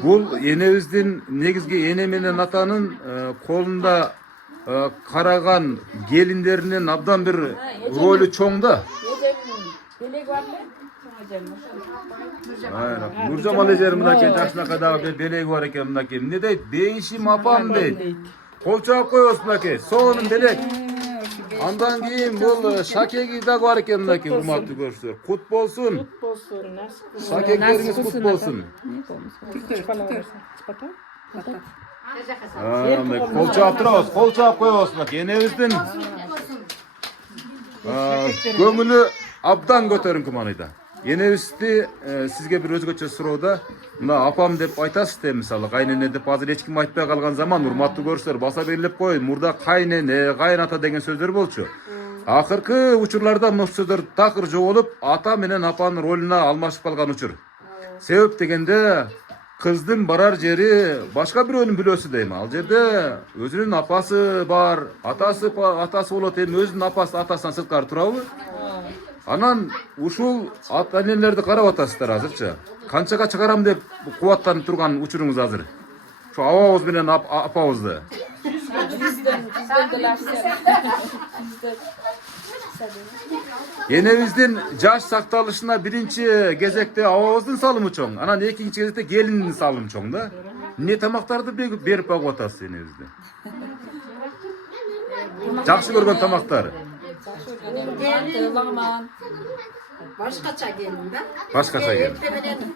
бул энебиздин негизги эне менен атанын колунда караган келиндеринин абдан бир ролу чоң да. Эжемдин белеги бар беле? Эжем ошо. Нуржамал эже мынакей жакшынакай дагы бир белеги бар экен мынакей. Эмне дейт? Бейишим апам дейт. Кол чаап коебуз мынакей. Сонун белек. Андан кийин бул шакеги дагы бар экен мынакей, урматтуу көрүүчүлөр. Кут болсун. bolsun, nasip bolsun. Шакектериңиз кут болсун. Кол чаап турабыз, кол чаап коебуз мынакей. Энебиздин көңүлү абдан көтөрүңкү маанайда. Энебизди сизге бир өзгөчө суроодо мына апам деп айтасыз да, мисалы кайнене деп азыр эч ким айтпай калган заман, урматтуу көрүүчүлөр, баса белгилеп коеюн. Мурда кайнене, кайната деген сөздөр болчу. Акыркы учурларда мына сөздөр такыр жоголуп, ата менен апанын ролуна алмашып калган учур. Себеп дегенде кыздын барар жери башка бирөөнүн бүлөсү дейм. Ал жерде өзүнүн апасы бар, атасы болот, эми өзүнүн апасы атасынан сырткары турабы? Анан ушул ата-энелерди карап атасыздар азырчы. Канчага чыгарам деп кубаттанып турган учуруңуз азыр. Şu ababız менен апабызды. Жүздөн деле ашса. Enemizdin жаш сакталышына биринчи кезекте абабыздын салымы чоң, анан экинчи кезекте келиндин салымы чоң да. Эмне тамактарды берип багып атасыз энебизде? Жакшы көргөн тамактар. Лагман. Башкача келин да. Башкача келин. Эрте менен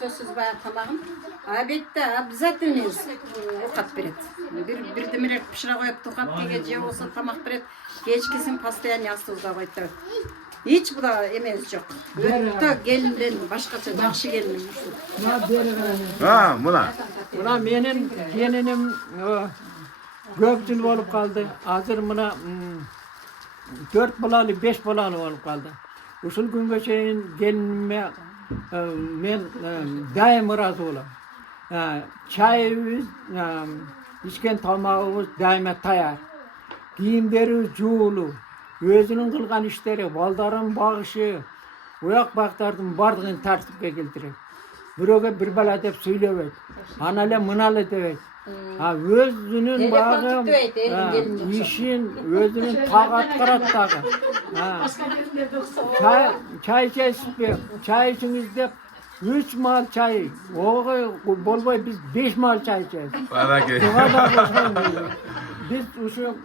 сөзсүз баягы тамагын обедте обязательно оокат берет. Бирдемелер пишира коюп турган кеге же болсо тамак берет. Кечкисин постоянно астыбызга коюп турат. Hiç bu da emez yok. Ötte gelinden başkaça жақсы gelin. Ha, mına. Mına menin gelinim көп жыл болып қалды. Азыр мына 4 балалы, 5 балалы болып қалды. Ушул күнгө чейин келиниме мен дайым ыраазы болом. Чайыбыз, ичкен тамагыбыз дайыма таяр. Кийимдерибиз жуулуу. Өзүнүн кылган иштери, балдарын багышы, уяк бактардын бардыгын тартипке келтирет. Бирөөгө бир бала деп сүйлөбөйт. Ана эле мына эле дебейт. Өзүнүн багы ишин өзүнүн так аткарат дагы. Чай içesizби, чай içиңиz деп 3 мал чай, ого болбой биз 5 мал чай içебиз. Бараке. Biz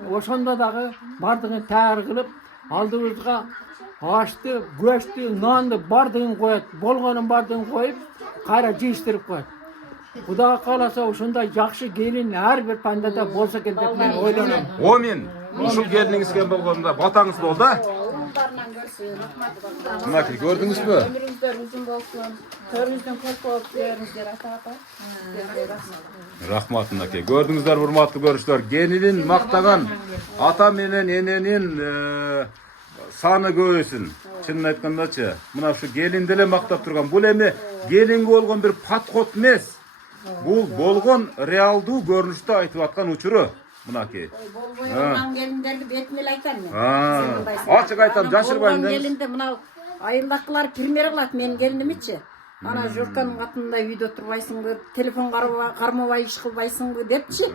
ошондо дагы бардыгын таяр кылып, алдыбызга ашты, көчтү, нанды бардыгын коет, болгонун бардыгын коюп, кайра жыйыштырып коет. Кудайга кааласа ушундай жакшы келин ар бир пандада болсо экен деп мен ойлоном. Омин. Ушул келиниңиз кем болгондо батаңыз болду. Мынакей көрдүңүзбү? Өмүрүңүздөр узун болсун. Төрүңүздөн көп болуп бериңиздер ата-ата. Рахмат мынакей. Көрдүңүздөр урматтуу көрүүчүлөр, келинин мактаган ата менен эненин саны көбөйсүн. Чынын айткандачы, мына ушу келинди эле мактап турган. Бул эми келинге болгон бир подход эмес. Бул болгон реалдуу көрүнүштө айтып аткан учуру. Мынакей. Болбой олган келиндерди бетине эле айтам мен. Ачык айтам, жашырбайм деп. Келинде мына айылдакылар пример кылат менин келинимичи. Ана журканын катында үйдө турбайсыңбы, телефон кармабай иш кылбайсыңбы депчи.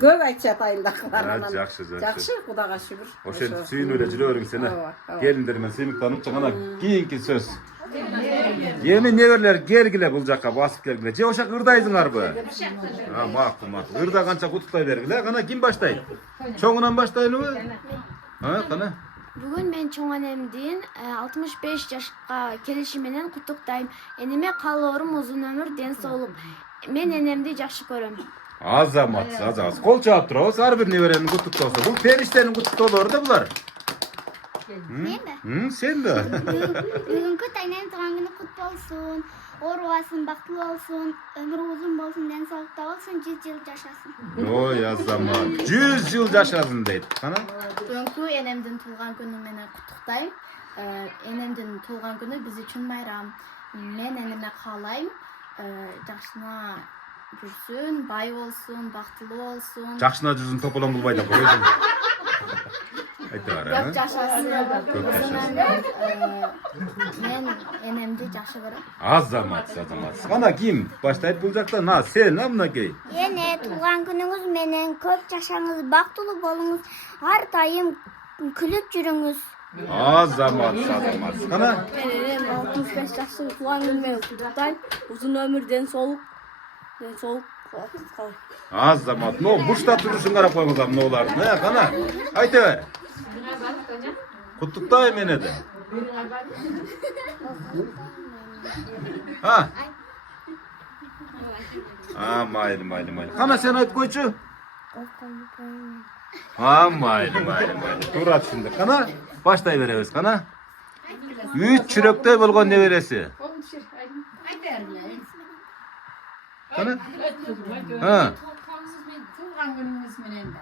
Көп айтышат айылдакылар. Жакшы, Кудайга шүгүр. Ошентип сүйүнүп эле жүрө бериңиз эне. Келиндер менен сыймыктанып жана кийинки сөз. Эми неберлер келгиле бул жакка басып келгиле. Же ошак ырдайсыңарбы? Макул, макул. Ырдаганча куттуктай бергиле. Кана ким баштайт? Чоңунан баштайлыбы? Кана. Бүгін мен чоң энемдин 65 жашка келиши менен куттуктайм. Энеме каалоорум узун өмүр, ден соолук. Мен энемди жакшы көрөм. Азамат, азамат. Кол чаап турабыз, ар бир неберенин куттуктоосу. Бул периштенин куттуктоолору да булар. Сен да. Бүгүнкү таңнын тууган күнү кут болсун. Оорубасын, бактылуу болсун, өмүрү узун болсун, ден соолукта болсун, 100 жыл жашасын. Ой, азамат. 100 жыл жашасын дейт. Кана? Бүгүнкү энемдин туулган күнү менен куттуктайм. Энемдин туулган күнү биз үчүн майрам. Мен энеме каалайм, жакшына жүрсүн, бай болсун, бактылуу болсун. Жакшына жүрсүн, тополоң кылбай да койсун. Көп жашасын. Мен энемди жакшы көрөм. Азамат, азамат. Кана ким баштайт бул жакта? На, сен, мынакей. Эне туулган күнүңүз менен көп жашаңыз, бактылуу болуңуз, ар дайым күлүп жүрүңүз. Азамат, азамат. Кана? Мен 65 жаштын туулган күнү менен куттуктайм. Узун өмүр, ден соолук. Азамат, бушта турушун карап коюңуздар мыналарды. Кана? Айта бер. Куттуктайм мени да. Майли, майли, майли. Кана сен айтып койчу? Майли, майли, майли. Туура түшүндүк. Кана? Баштай беребиз, кана? 3 чүрөктөй болгон небереси. Кана? Туулган күнүңүз менен да.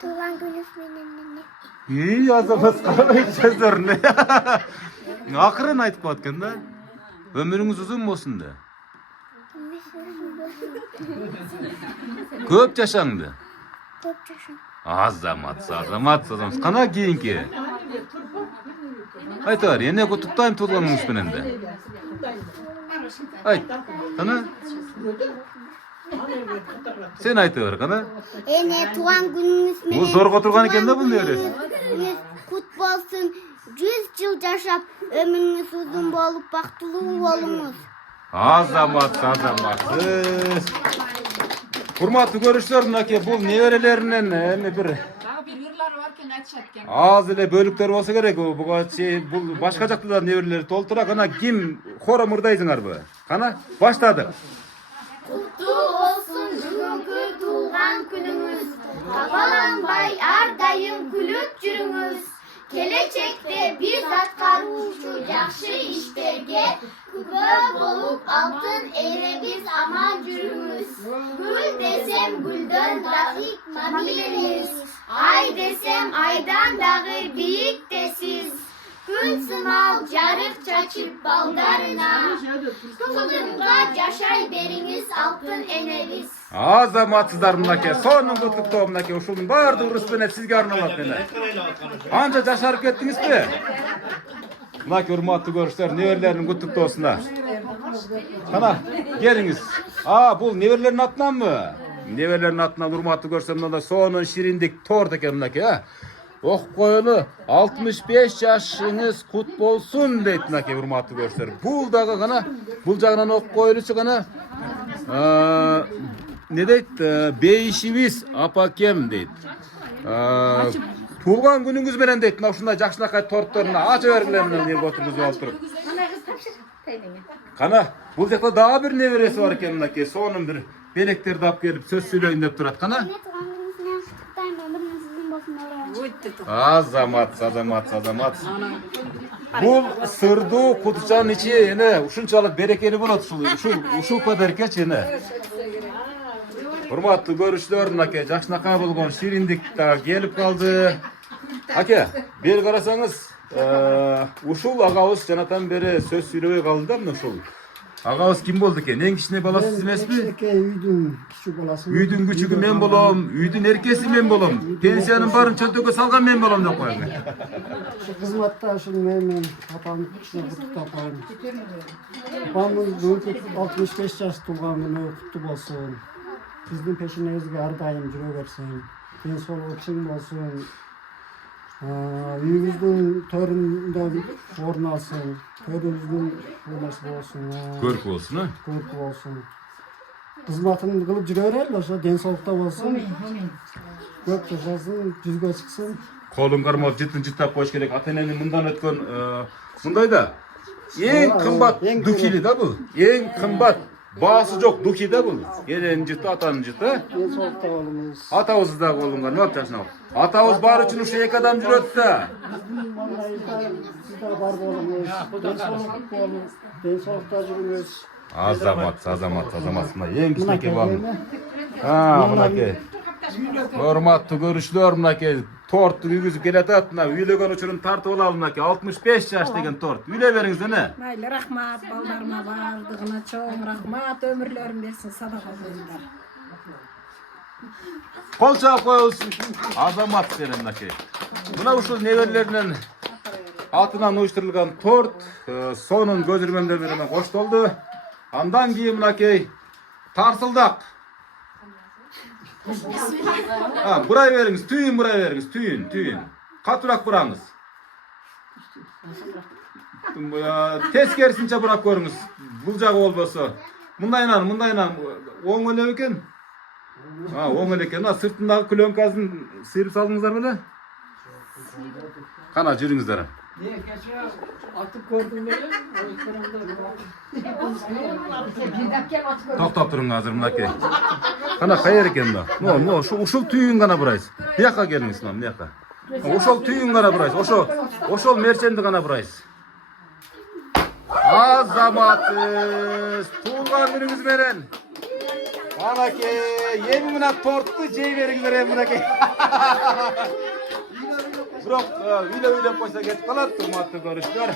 Туулган күнүңүз менен эмне? Азамат карабай сөздөрүнө. Акырын айтып коет экен да. Өмүрүңүз узун болсун да. Көп жашаң да. Көп жашаң. Азамат, азамат, азамат. Кана кийинки? Айта бер, эне куттуктайм туулганыңыз менен да. Айт. Кана? Sen aytı ver kana. Ene tuğan gününüz Bu zorga oturgan eken de bunu neresi? Gününüz kut bolsun. 100 yıl yaşap ömrünüz uzun bolup baktılуу bolunuz. Azamat. Hurmatly görüşler, mınake bul neverelerinden endi bir Daha bir yıllar varken açatken. az ele bölükler bolsa gerek. Bu bu başka jakta nevereleri toltura kana kim hora murdaysыңар bu? Kana başladık. Kutlu olsun bugünkü tuğan gününüz. Kafalanbay ardayım gülüp жүрүңүz. Gelecekte bir atkaruvçu yakşı işlerge küpe bolup altın eyle biz aman жүрүңүz. Gül desem gülden dahi mamileniz. Ay desem aydan dahi büyük desiz. Gün sınav jarık çaçıp baldarına. Kızımda yaşay beriniz altın eneriz. Azamatsızlar mınake sonun kutlukta mınake uşunun bardı urusbene sizge arnalap mene. Anca jaşarıp kettiniz mi? Mınake hurmatly görüşler neverlerinin kutlukta olsunlar. Kana geliniz. Bul neverlerin atынан mı? Neverlerin atынан hurmatly görüşler da sonun şirindik tort eken mınake ha. Ok koyulu 65 yaşınız kut bolsun deyt mınake hurmatly görüşler. Bul dağı kana bul jagынан ok koyuluçu kana ne deyt? Beyişimiz apakem deyt. Tuğan günüңүz menен deyt. Mына ушундай жакшынакай тортторун ача бергиле менен элге отургузуп алып. Kana бул жакта дагы бир небереси бар экен мынакей. Сонун бир белектерди алып келип сөз сүйлөйүн деп турат. Kana Азамат. Бул сырдуу кутучанын ичи эне ушунчалык берекелүү болот ушул подаркечи эне. Hurmatly görüşler, mınake жакшынакай болгон шириндик да келип калды. Аке, бери карасаңыз, ушул агабыз жанатан бери сөз сүйлөбөй калды да мына ушул. Агабыз ким болду экен? Эң кичине баласы сиз эмеспи? Үйдүн кичи баласы. Үйдүн күчүгү мен болом, үйдүн эркеси мен болом. Пенсиянын баарын чөнтөккө салган мен болом деп коюң. Кызматта ушул мен апамды кичине куттуктап коеюн. Апамдын 65 жаш тулган күнү куттуу болсун. Биздин пешинебизге ар дайым жүрө берсин. Ден соолугу чың болсун. Үйүбүздүн төрүндө орун алсын. Төрүбүздүн нерсе болсун. Көркү болсун, а? Көркү болсун. Кызматын кылып жүрө берели, ошо ден соолукта болсун. Көп жашасын, жүзгө чыксын. Колун кармап жытын жыттап коюш керек. Ата-эненин мындан өткөн мындай да эң кымбат духили да бул. Эң кымбат баасы жок духи да бул. Эненин жыты, атанын жыты. Ден соолукта болуңуз. Атабыз да колунган, вот жашынабыз. Атабыз бар үчүн ушу эки адам жүрөт да. Сизде бар болуңуз. Ден соолукта жүрүңүз. Азамат. Мына эң кичинекей балым. Мынакей. Hurmatly görüşler, mınakey torttu üyüzüp keletат, mına üylөгөн учурун тартып алалы mınakey 65 жаш деген торт. Üyle бериңиз эне. Mayli rahmat baldarıma bardığına çoğun rahmat ömürlerim versin sadaka koyunlar. Kol çağıp koyulsun. Azamat seni mınakey. Mına uşul neverlerinden atынан uyuşturulgan tort sonun gözürmemlerine hoş oldu. Andan keyin mınakey tarsıldak. Buraya veriniz, tüyün buraya veriniz, tüyün. Katurak buranız. Teskersinçe bırak görünüz, bulacak olmasa. Mındayla, oğun öyle eken. Oğun öyle eken, sırtındaki klönkasını sıyırıp saldınızlar böyle. Kana жүрүңүздөр. Atıp gördüm böyle. Токтоп туруң азыр мынакей. Кана кайер экен да? Ушул түйүн гана бурайсыз. Бияка келиңиз мына, бияка. Ошол түйүн гана бурайсыз. Ошол мерченди гана бурайсыз. Азаматыз, туулган күнүңүз менен. Анакей, эми мына торту жей бериңиздер мынакей. Бирок үйлөп койсо кетип калат, урматтуу көрүшчүлөр.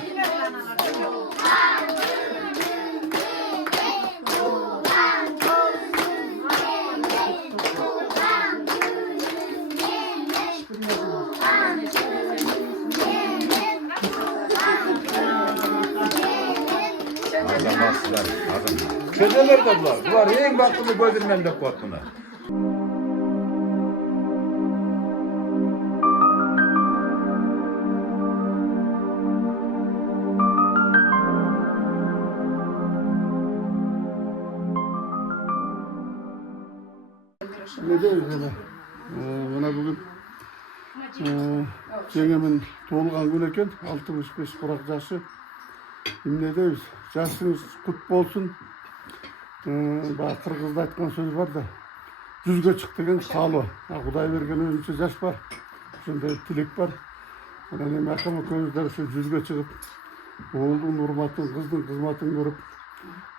Azamatsızlar, Çözeler de bular. Bular en bakımlı gözürmen de koyat buna. Ne deyiz hele? Bana bugün jengemin doğulgan gün eken, 65 kurak jaşı. Ne deyiz? Yaşınız kut bolsun. Bana Kırgızda aytkan söz var da, yüzge çık degen kalı. Kuday bergen özünçe jaş var. Şunday tilek var. Ana ne akama közdür şu yüzge çıkıp, oğuldun urmatın, kızdın kızmatın görüp,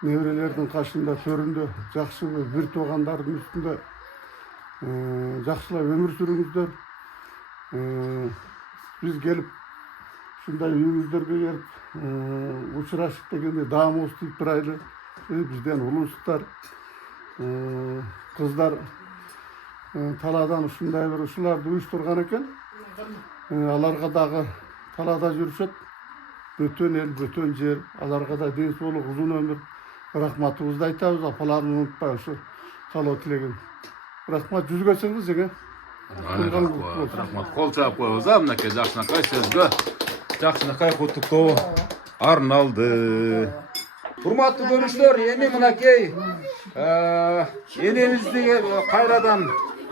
nevrelerдің kaşında, töründe, jakşı bir toğandардың üstünde жақсылап өмір сүріңіздер. Біз келіп, шындай үйіңіздерге келіп, ұшырашып дегенде даму істейіп тұрайлы. Бізден ұлыстар, қыздар таладан ұшындай бір ұшыларды ұйыштырған екен. Аларға дағы талада жүрсет, бөтен ел, бөтен жер, аларға да денсаулық, ұзын өмір, рахматымызды айтамыз, апаларын ұмытпай ұшы қалау тілеген. Рахмат, жүзге шығыңыз жеңе. Рахмат, қол чап қойыңыз, мінекей жақсынақай сөзге, жақсынақай құттықтау арналды. Құрметті көрушілер, еме мінекей енемізді қайрадан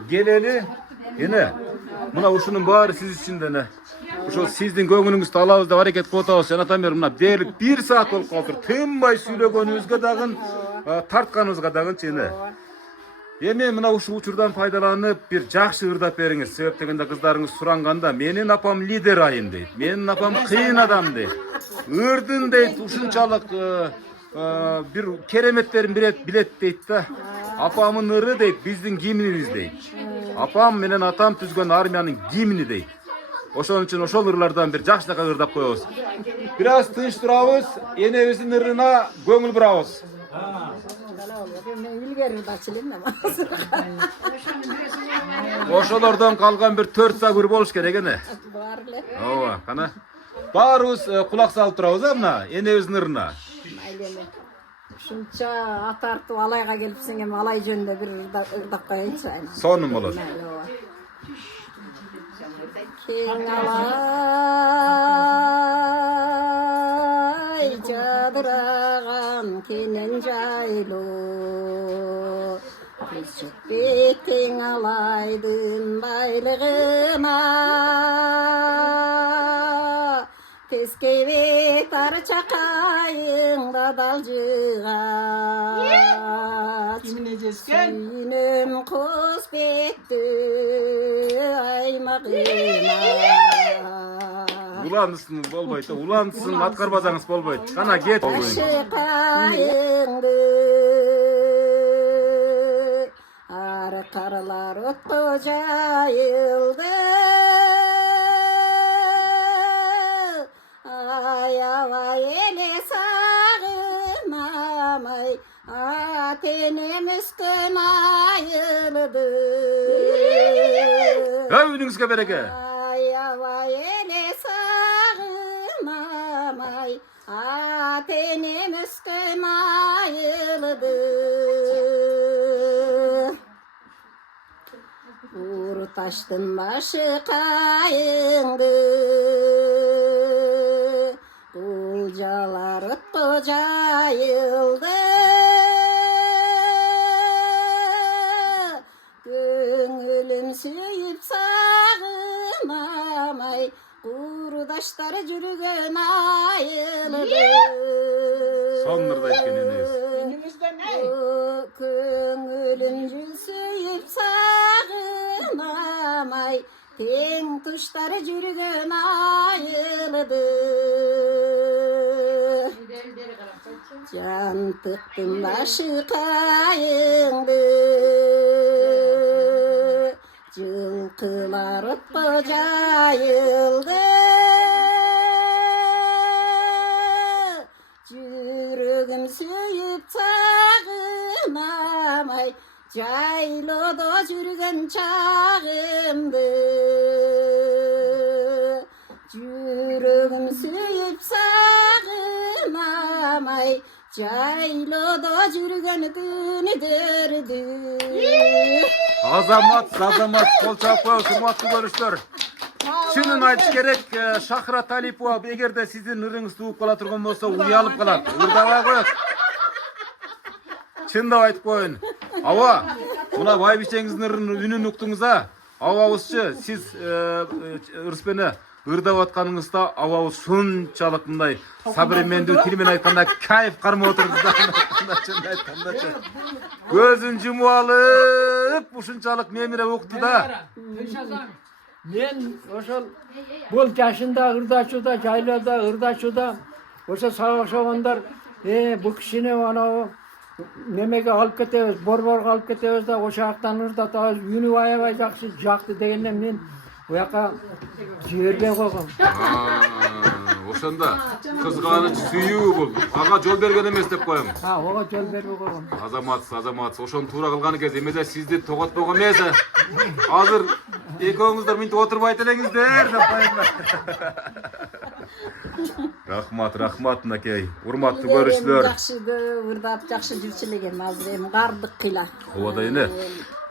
келелі. Ені, мына ушының бары сіз ішіндені. Ошо сиздин көңүлүңүздү алабыз деп аракет кылып атабыз. Жанатан бери мына дерлик 1 саат болуп калды. Тынбай сүйлөгөнүбүзгө дагы, тартканыбызга дагы чыны. Эми мына ушул учурдан пайдаланып бир жакшы ырдап бериңиз. Себеп дегенде кыздарыңыз суранганда, менин апам лидер айым дейт. Менин апам кыйын адам дейт. Ырдын дейт, ушунчалык бир кереметтерин билет дейт да. Апамын ыры дейт, биздин гимнибиз дейт. Апам менен атам түзгөн армиянын гимни дейт. Ошон үчүн ошол ырлардан бир жакшынакай ырдап коебуз. Бир аз тынч турабыз, энебиздин ырына көңүл бурабыз. Ошолордон калган бир 4 сабыр болуш керек эне. Бар эле. Ооба, кана. Баарыбыз кулак салып турабыз а мына энебиздин ырына. Майлы эле. Ушунча ат артып алайга келипсиң эми алай жөнүндө бир ырдап коеюнчу. Сонун болот. Кең алай жадыраган кенен жайлуу, кечекпек кең алайдын байлыгына, тескебек тары чакайыңда далжыгач, сүйүнөм коз беттүү аймагына. Улансын болбойт, улансын аткарбасаңыз болбойт. Кана кет. Ашыкайыңды ары карылар отко жайылды, аябай эле сагынамай ат энем өскөн айылды. Көңүлүңүзгө береке. Аябай эле сагынамай ат энем өскөн айылды. Уру таштын башы кайыңды, кулжалар отко жайылды, көңүлүм сүйүп сагынамай курдаштар жүргөн айылды. Соннурда экен энебиз. Көңүлүм сүйүп сагынамай тең туштар жүргөн айылды. Жантыктын башы кайыңды, жылкылар отко жайылды, жүрөгүм сүйүп сагынамай жайлоодо жүргөн чагымды. Жүрөгүм сүйүп сагынамай Жайлоодо жүргөндүн дерди. Азамат, кол чаап коебуз, урматтуу көрүүчүлөр. Чынын айтыш керек, Шахра Талипова эгерде сиздин ырыңыз тууп кала турган болсо уялып калат, ырдабай коет. Чындап айтып коеюн. Аба, мына байбичеңиздин үнүн уктуңуз а? Абабызчы, сиз ырыспене ырдап атканыңызда абабыз шунчалык мындай современдүү тил менен айтканда кайф кармап отурду да. Чынын айткандачы. Көзүн жумуп алып, ушунчалык мемире укту да. Мен ошол бул жашында ырдашууда, жайлоодо ырдашууда ошо сабакшагандар бул кишини анау немеге алып кетебиз, борборго алып кетебиз да ошол жактан ырдатабыз, үнү аябай жакты дегенден мен буяка жибербей койгом. Ошондо кызганыч сүйүү бул. Ага жол берген эмес деп коем. Ага жол бербей койгом. Азамат, ошону туура кылган кез эмесе сизди тоготпогон эмес. Азыр экөөңүздөр мынтип отурбайт элеңиздер деп коем. Рахмат мынакей. Урматтуу көрүүчүлөр. Жакшы ырдап, жакшы жүрчү элегем, азыр эми кардык кыйла. Ооба эне.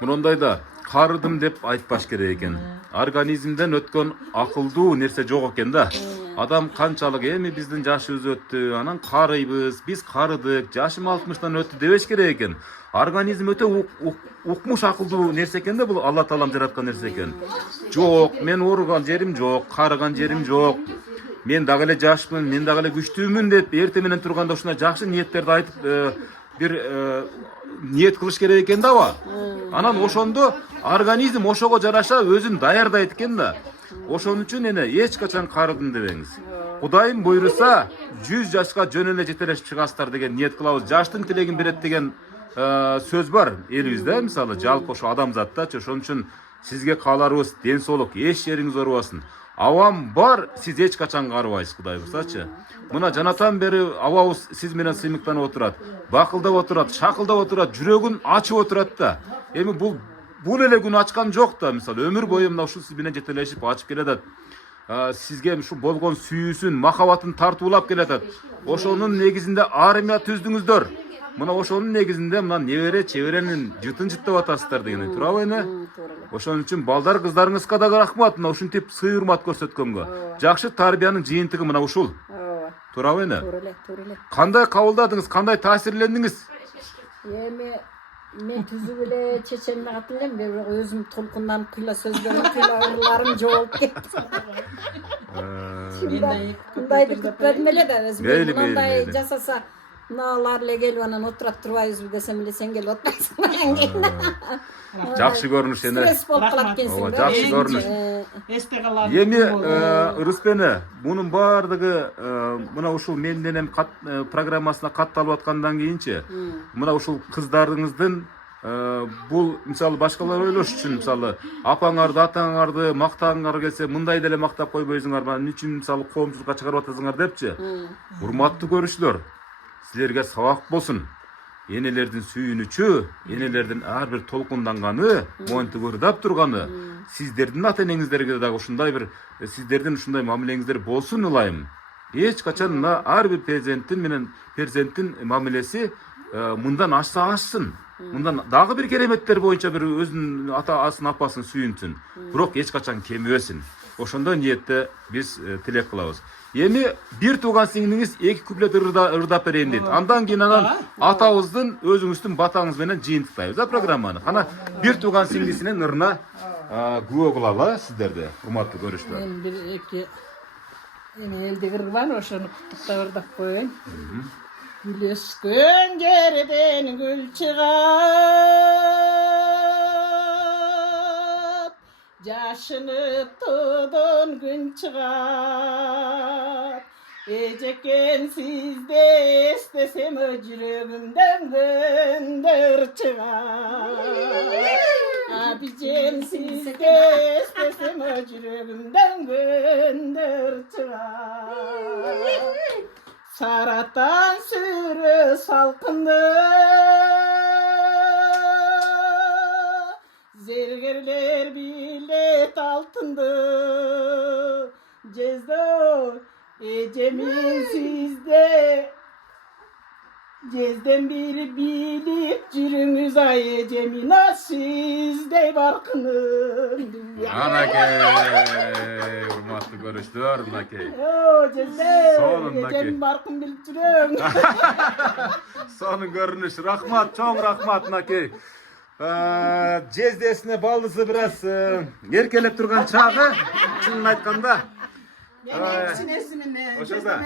Мындай карыдым деп айтпаш керек экен. Организмден өткөн акылдуу нерсе жок экен да. Адам канчалык эми биздин жашыбыз өттү, анан карыйбыз, биз карыдык, жашым 60-тан өттү дебеш керек экен. Организм өтө укмуш акылдуу нерсе экен да, бул Алла Таалам жараткан нерсе экен. Жок, мен ооруган жерим жок, карыган жерим жок. Мен дагы эле жашмын, мен дагы эле күчтүүмүн деп эрте менен турганда ушундай жакшы ниеттерди айтып, бир ниет кылыш керек экен да ба. Анан ошондо организм ошого жараша өзүн даярдайт экен да. Ошон үчүн эне эч качан карыдым дебеңиз. Кудайым буйруса 100 жашка жөн эле жетелешип чыгасыздар деген ниет кылабыз. Жаштын тилегин берет деген сөз бар элибизде, мисалы жалпы ошо адамзаттачы. Ошон үчүн сизге кааларыбыз ден соолук, эч жериңиз оорубасын. Авам бар, сиз эч качан карыбайсыз, Кудай буйрсачы. Мына жанатан бери абабыз сиз менен сыймыктанып отурат, бакылдап отурат, шакылдап отурат, жүрөгүн ачып отурат да. Эми бул эле күн ачкан жок да, мисалы өмүр бою мына ушул сиз менен жетелешип ачып келатат. Сизге ушу болгон сүйүүсүн, махабатын тартуулап келатат. Ошонун негизинде армия түздүңүздөр. Мына ошонун негизинде мына небере чеберенин жытын жыттап атасыздар деген туурабы эне? Ошон үчүн балдар кыздарыңызга да рахмат, мына ушинтип сый урмат көрсөткөнгө. Жакшы тарбиянын жыйынтыгы мына ушул. Туурабы эне? Туура эле. Кандай кабылдадыңыз, кандай таасирлендиңиз? Эми мен түзүп эле чечемди катып элем, бирок өзүм толкундан кыйла сөздөрүм, кыйла ырларым жоолуп кетти. Мындайды күтпөдүм эле да өзүм. Мындай жасаса мыналар эле келип анан отурат турбайбызбы десем эле сен келип отурасың. Жакшы көрүнүш эне. Стресс болуп калат экенсиң да. Жакшы көрүнүш. Эсте калат. Эми Рыспене, мунун баардыгы мына ушул менден программасына катталып аткандан кийинчи, мына ушул кыздарыңыздын бул мисалы башкалар ойлош үчүн мисалы апаңарды, атаңарды мактагыңар келсе, мындай деле мактап койбойсуңарбы, эмне үчүн мисалы коомчулукка чыгарып атасыңар депчи. Урматтуу көрүүчүлөр, силерге сабак болсун. Энелердин сүйүнүчү, энелердин ар бир толкунданганы, монтип ырдап турганы, сиздердин ата энеңиздерге дагы ушундай бир сиздердин ушундай мамилеңиздер болсун ылайым. Эч качан мына ар бир перзенттин мамилеси мындан ашса ашсын. Мындан дагы бир кереметтер боюнча бир өзүнүн атасын, апасын сүйүнсүн. Бирок эч качан кемибесин. Ошондой ниетте биз тилек кылабыз. Эми бир тууган сиңдиңиз 2 куплет ырдап берейин дейт. Андан кийин атабыздын өзүңүздүн батаңыз менен жыйынтыктайбыз да программаны. Кана бир тууган сиңдисинин ырына күбө кылалы сиздерди, урматтуу көрүүчүлөр. Мен бир эки элдик ыр бар, ошону куттуктап ырдап коеюн. Gülüşkün geriden gül çıkıp, yaşınıp tudun gün çıkar. Ecekken sizde istesem yüreğimden gündür çıkar. Abicim sizde istesem yüreğimden gündür çıkar. Saratan sürü salkındı, zergerler bilet altındı. Cezdo, ecemin sizde, Cezden biri bilip жүріңіз ай Cemina sizdey barkının. Anakey, hurmatlı görüşler Anakey. Cezde, Sonun Anakey. Cem barkın bilip жүрüm. Sonun görünüşü. Rahmat, çok rahmat Anakey. Cezdesine ballısı biraz erkelep durgan çağı, çınını aytkanda. Oşada.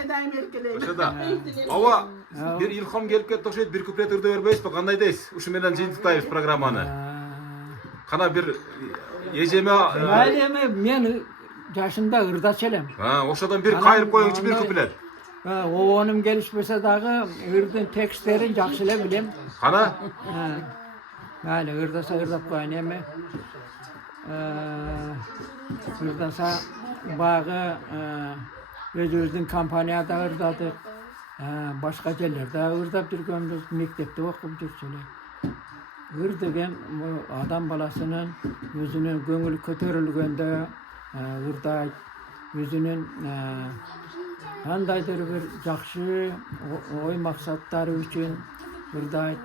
Oşada. Ava bir ilham gelip ketти окшойт, bir kuplet ырды бербейсиз бе? Кандай дейсиз? Ушу менен жыйынтыктайбыз программаны. Кана bir ежеме Әйеме мен жашымда ырда челем. Ошодан bir кайрып коюңчу bir kuplet. Оонум келишпесе дагы ырдын тексттерин жакшы эле билем. Кана? Mayli ırdasa ırdap koyun emi. Irdasa bağı özümüzdün kampaniyada ırdadık. Başka yerlerde ırdap жүргөнбүz, mektepte okup жүрчүlü. Ir degen adam balasının özünün göngülü kötörülgönde ırdayt, özünün kandaydır bir jakşı oy maksatları üçün ırdayt.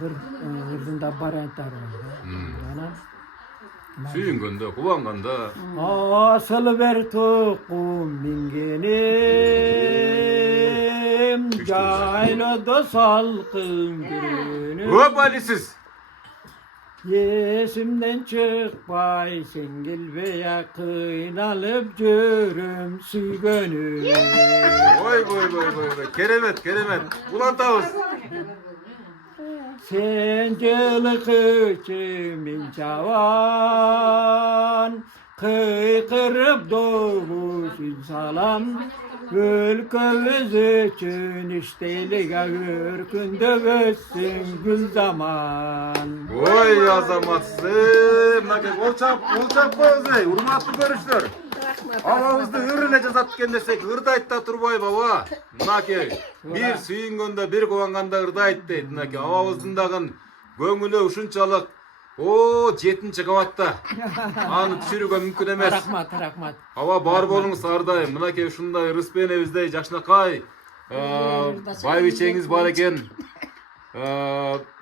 Bir ırdında baraytlar var. Sүйүнгөндө, кубанганда. Asıl bir tokum mingenim, yaylada salkın günüm. Hop alisiz. Yesimden çıkpay sengil veya kıynalıp жүрüm süygönüm. Oy. Keremet. Ulan tavus. Sen cılık içimin çavan, kıykırıp doğuşun salam, ülkemiz için iştelik ürkünde ötsün gül zaman. Oy azamatsız. Olçap koyuz ey. Urmatlı görüşler. Ağabızdı ırına жазат кен десек, ырдайт да турбай баба. Мынакей, bir сүйүнгөндө, bir кубанганда ырдайт дейт. Мынакей, абабыздын дагы көңүлү ушунчалык, 7-чи кабатта. Аны түшүрүүгө мүмкүн эмес. Рахмат. Аба бар болуңуз ар дайым. Мынакей ушундай ырыспенебиздей жакшынакай байбичеңиз бар экен.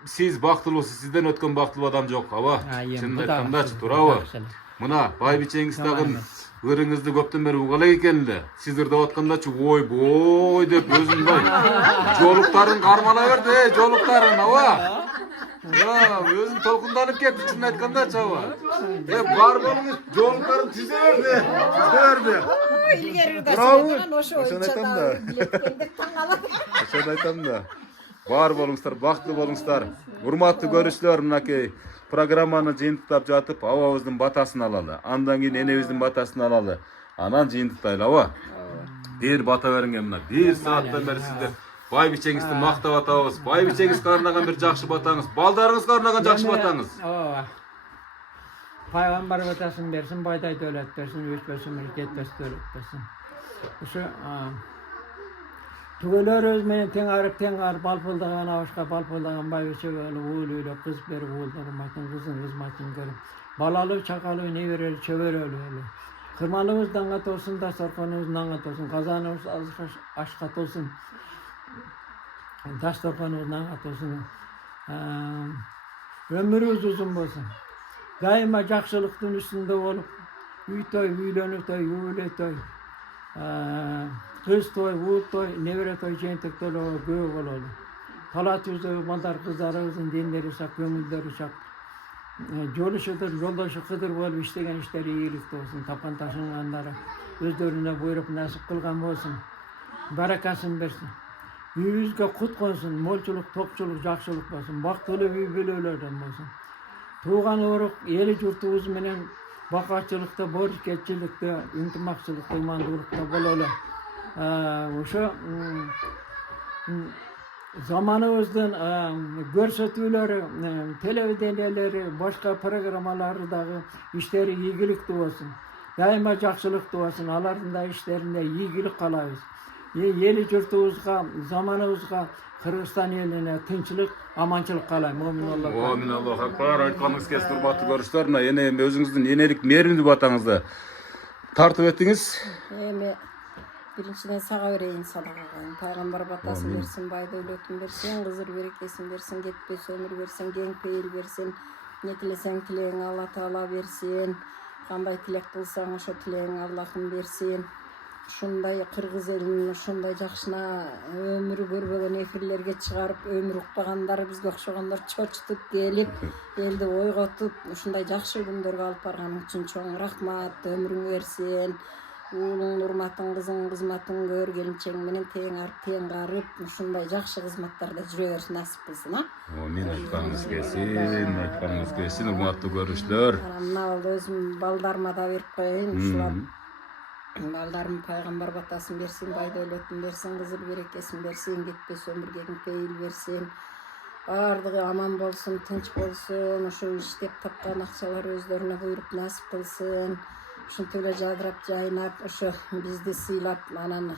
Сиз бактылуусуз, сизден өткөн бактылуу адам жок, аба. Чынын айткандачы, туурабы? Мына байбичеңиз дагы ырыңызды көптөн бери угала экен эле. Сиз ырдап аткандачы ой деп өзүн бай жолуктарын кармана берди, жолуктарын аба. Өзүн толкунданып кетти, чынын айткандачы аба. Бар болуңуз жолуктарын түзө берди. İlgeri ırdaşıdan Ошону айтам да. Бар болуңуздар, бактылуу болуңуздар. Урматтуу көрүүчүлөр, мынакей программаны жыйынтыктап жатып, абабыздын батасын алалы. Андан кийин энебиздин батасын алалы. Анан жыйынтыктайлы, аба. Bir бата бериңер мына. 1 сааттан бери сиздер байбичеңизди мактап атабыз. Байбичеңизге арнаган bir жакшы батаңыз, балдарыңызга арнаган жакшы батаңыз. Peygamber batasın versin, bayday dövlet versin, üstbesin, ketbes dövlet versin. Şu tügeler özmeni tenger balpıldağın avuşka balpıldağın baybiçe böyle uğuluyla kız beri uğuldurmakın kızmatın görüp. Balalı çakalı ne verir çöver öyle. Kırmalımız dangat olsun da sarkanımız nangat olsun. Kazanımız aşkat olsun. Taş torkanımız nangat olsun. Ömrümüz uzun olsun. Daima jakşılıktın üstünde olup, üy toy, üylönü toy, üyle toy, kız toy, uğul toy, nevere toy, jentik toy, göğü olalı. Talat yüzü, mallar kızlarımızın dinleri şak, gömülleri şak. Joluşudur, yoldaşı kıdır bolup işlegen işleri iyilikte olsun, tapan taşınganları özlerine buyurup nasip kılgan olsun. Barakasın versin. Yüzge kut konsun, molçuluk, tokçuluk, jakşılık olsun, baktılı bülbülölerden olsun. Tuğan uruk, eli jurtubuz menen bakaççılıkta, borçketçilikte, intimakçılıkta, imandulukta bolalı. Oşo zamanımızdan görsetüleri, televizyonları, başka programmaları da işleri iyilik olsun. Daima jakşılık olsun, aların da işlerinde iyilik kalayız. Eli jurtubuzga, zamanımızga, Kırgızstan eline tinçlik, amançılık kalay. Mumin Allah. Amin Allah akbar. Aytkanыңыз келсин, урматтуу көрүүчүлөр. Мына эне өзүңүздүн энелик мээримдүү батаңызды тартып өттүңүз. Эми Birinciden sağa vereyim sadakagayın. Peygamber batası versin, bay devletin versin, kızır berekesin versin, getpes ömür versin, gen peyil versin. Ne tilesen tileğin Allah Teala versin. Qanday tilek kılsan oşo tileğin Allah'ım versin. Şunday Kırgız elinin şunday jakşına ömürü görбөгөн efirlerge çıkarıp ömür ukpaganдар bizge okşoganдар çoçtup gelip eldi oygotup şunday jakşı күндөргө алып барганың үчүн чоң рахмат. Ömürüň versin. Уулуң урматың, кызың кызматын көр, келинчең менен тең арып, тең карып, ушундай жакшы кызматтарда жүрө берсин, насип кылсын, а? Мен айтканыңыз келсин, урматтуу көрүштөр. Ana mына өзүм балдарыма да берип коеюн, ушулар балдарым пайгамбар батасын берсин, бай дөөлөтүн берсин, кызыр берекесин берсин, кетпес өмүргө пейил берсин. Бардыгы аман болсун, тынч болсун, ошо иштеп тапкан акчалар өздөрүнө буйруп насип кылсын. Ушинтип эле жадырап жайнап, ошо бизди сыйлап, анан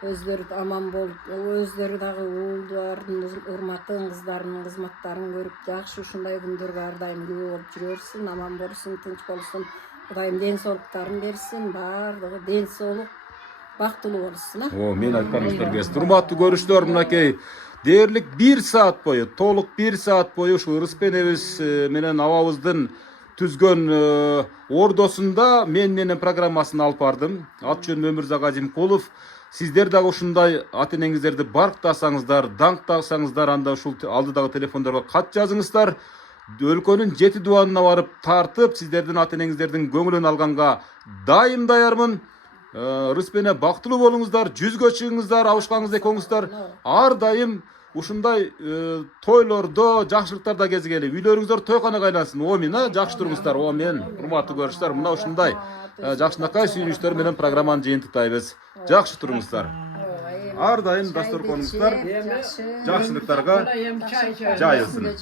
өздөрү аман болуп, өздөрү дагы уулдардын урматын, кыздарынын кызматтарын көрүп, жакшы ушундай күндөргө ар дайым күбө болуп жүрө берсин, аман болсун, тынч болсун. Кудайым ден соолуктарын берсин, бардыгы ден соолук, бактылуу болушсун, а? Мен айтканыңыздар келсин. Урматтуу көрүштөр, мынакей дээрлик 1 саат бою, толук 1 саат бою ушу ырыспенебиз менен абабыздын түзгөн ордосунда мен менен программасын алып бардым. Ат жөнүм Өмүрзак Азимкулов. Сиздер дагы ушундай ата энеңиздерди барктасаңыздар, даңктасаңыздар, анда ушул алдыдагы телефондорго кат жазыңыздар. Өлкөнүн 7 дубанына барып тартып, сиздердин ата энеңиздердин көңүлүн алганга дайым даярмын. Ырыспене бактылуу болуңуздар, жүзгө чыгыңыздар, абышкаңызды экөөңүздар. Ар дайым ушундай тойлордо, жакшылыктарда кезигели. Үйлөрүңүздөр тойканага айлансын. Омин, жакшы туруңуздар. Омин. Урматтуу көрүштөр, мына ушундай жакшынакай сүйүнүчтөр менен программаны жыйынтыктайбыз. Жакшы туруңуздар. Ар дайым дасторконуңуздар жакшылыктарга жайылсын.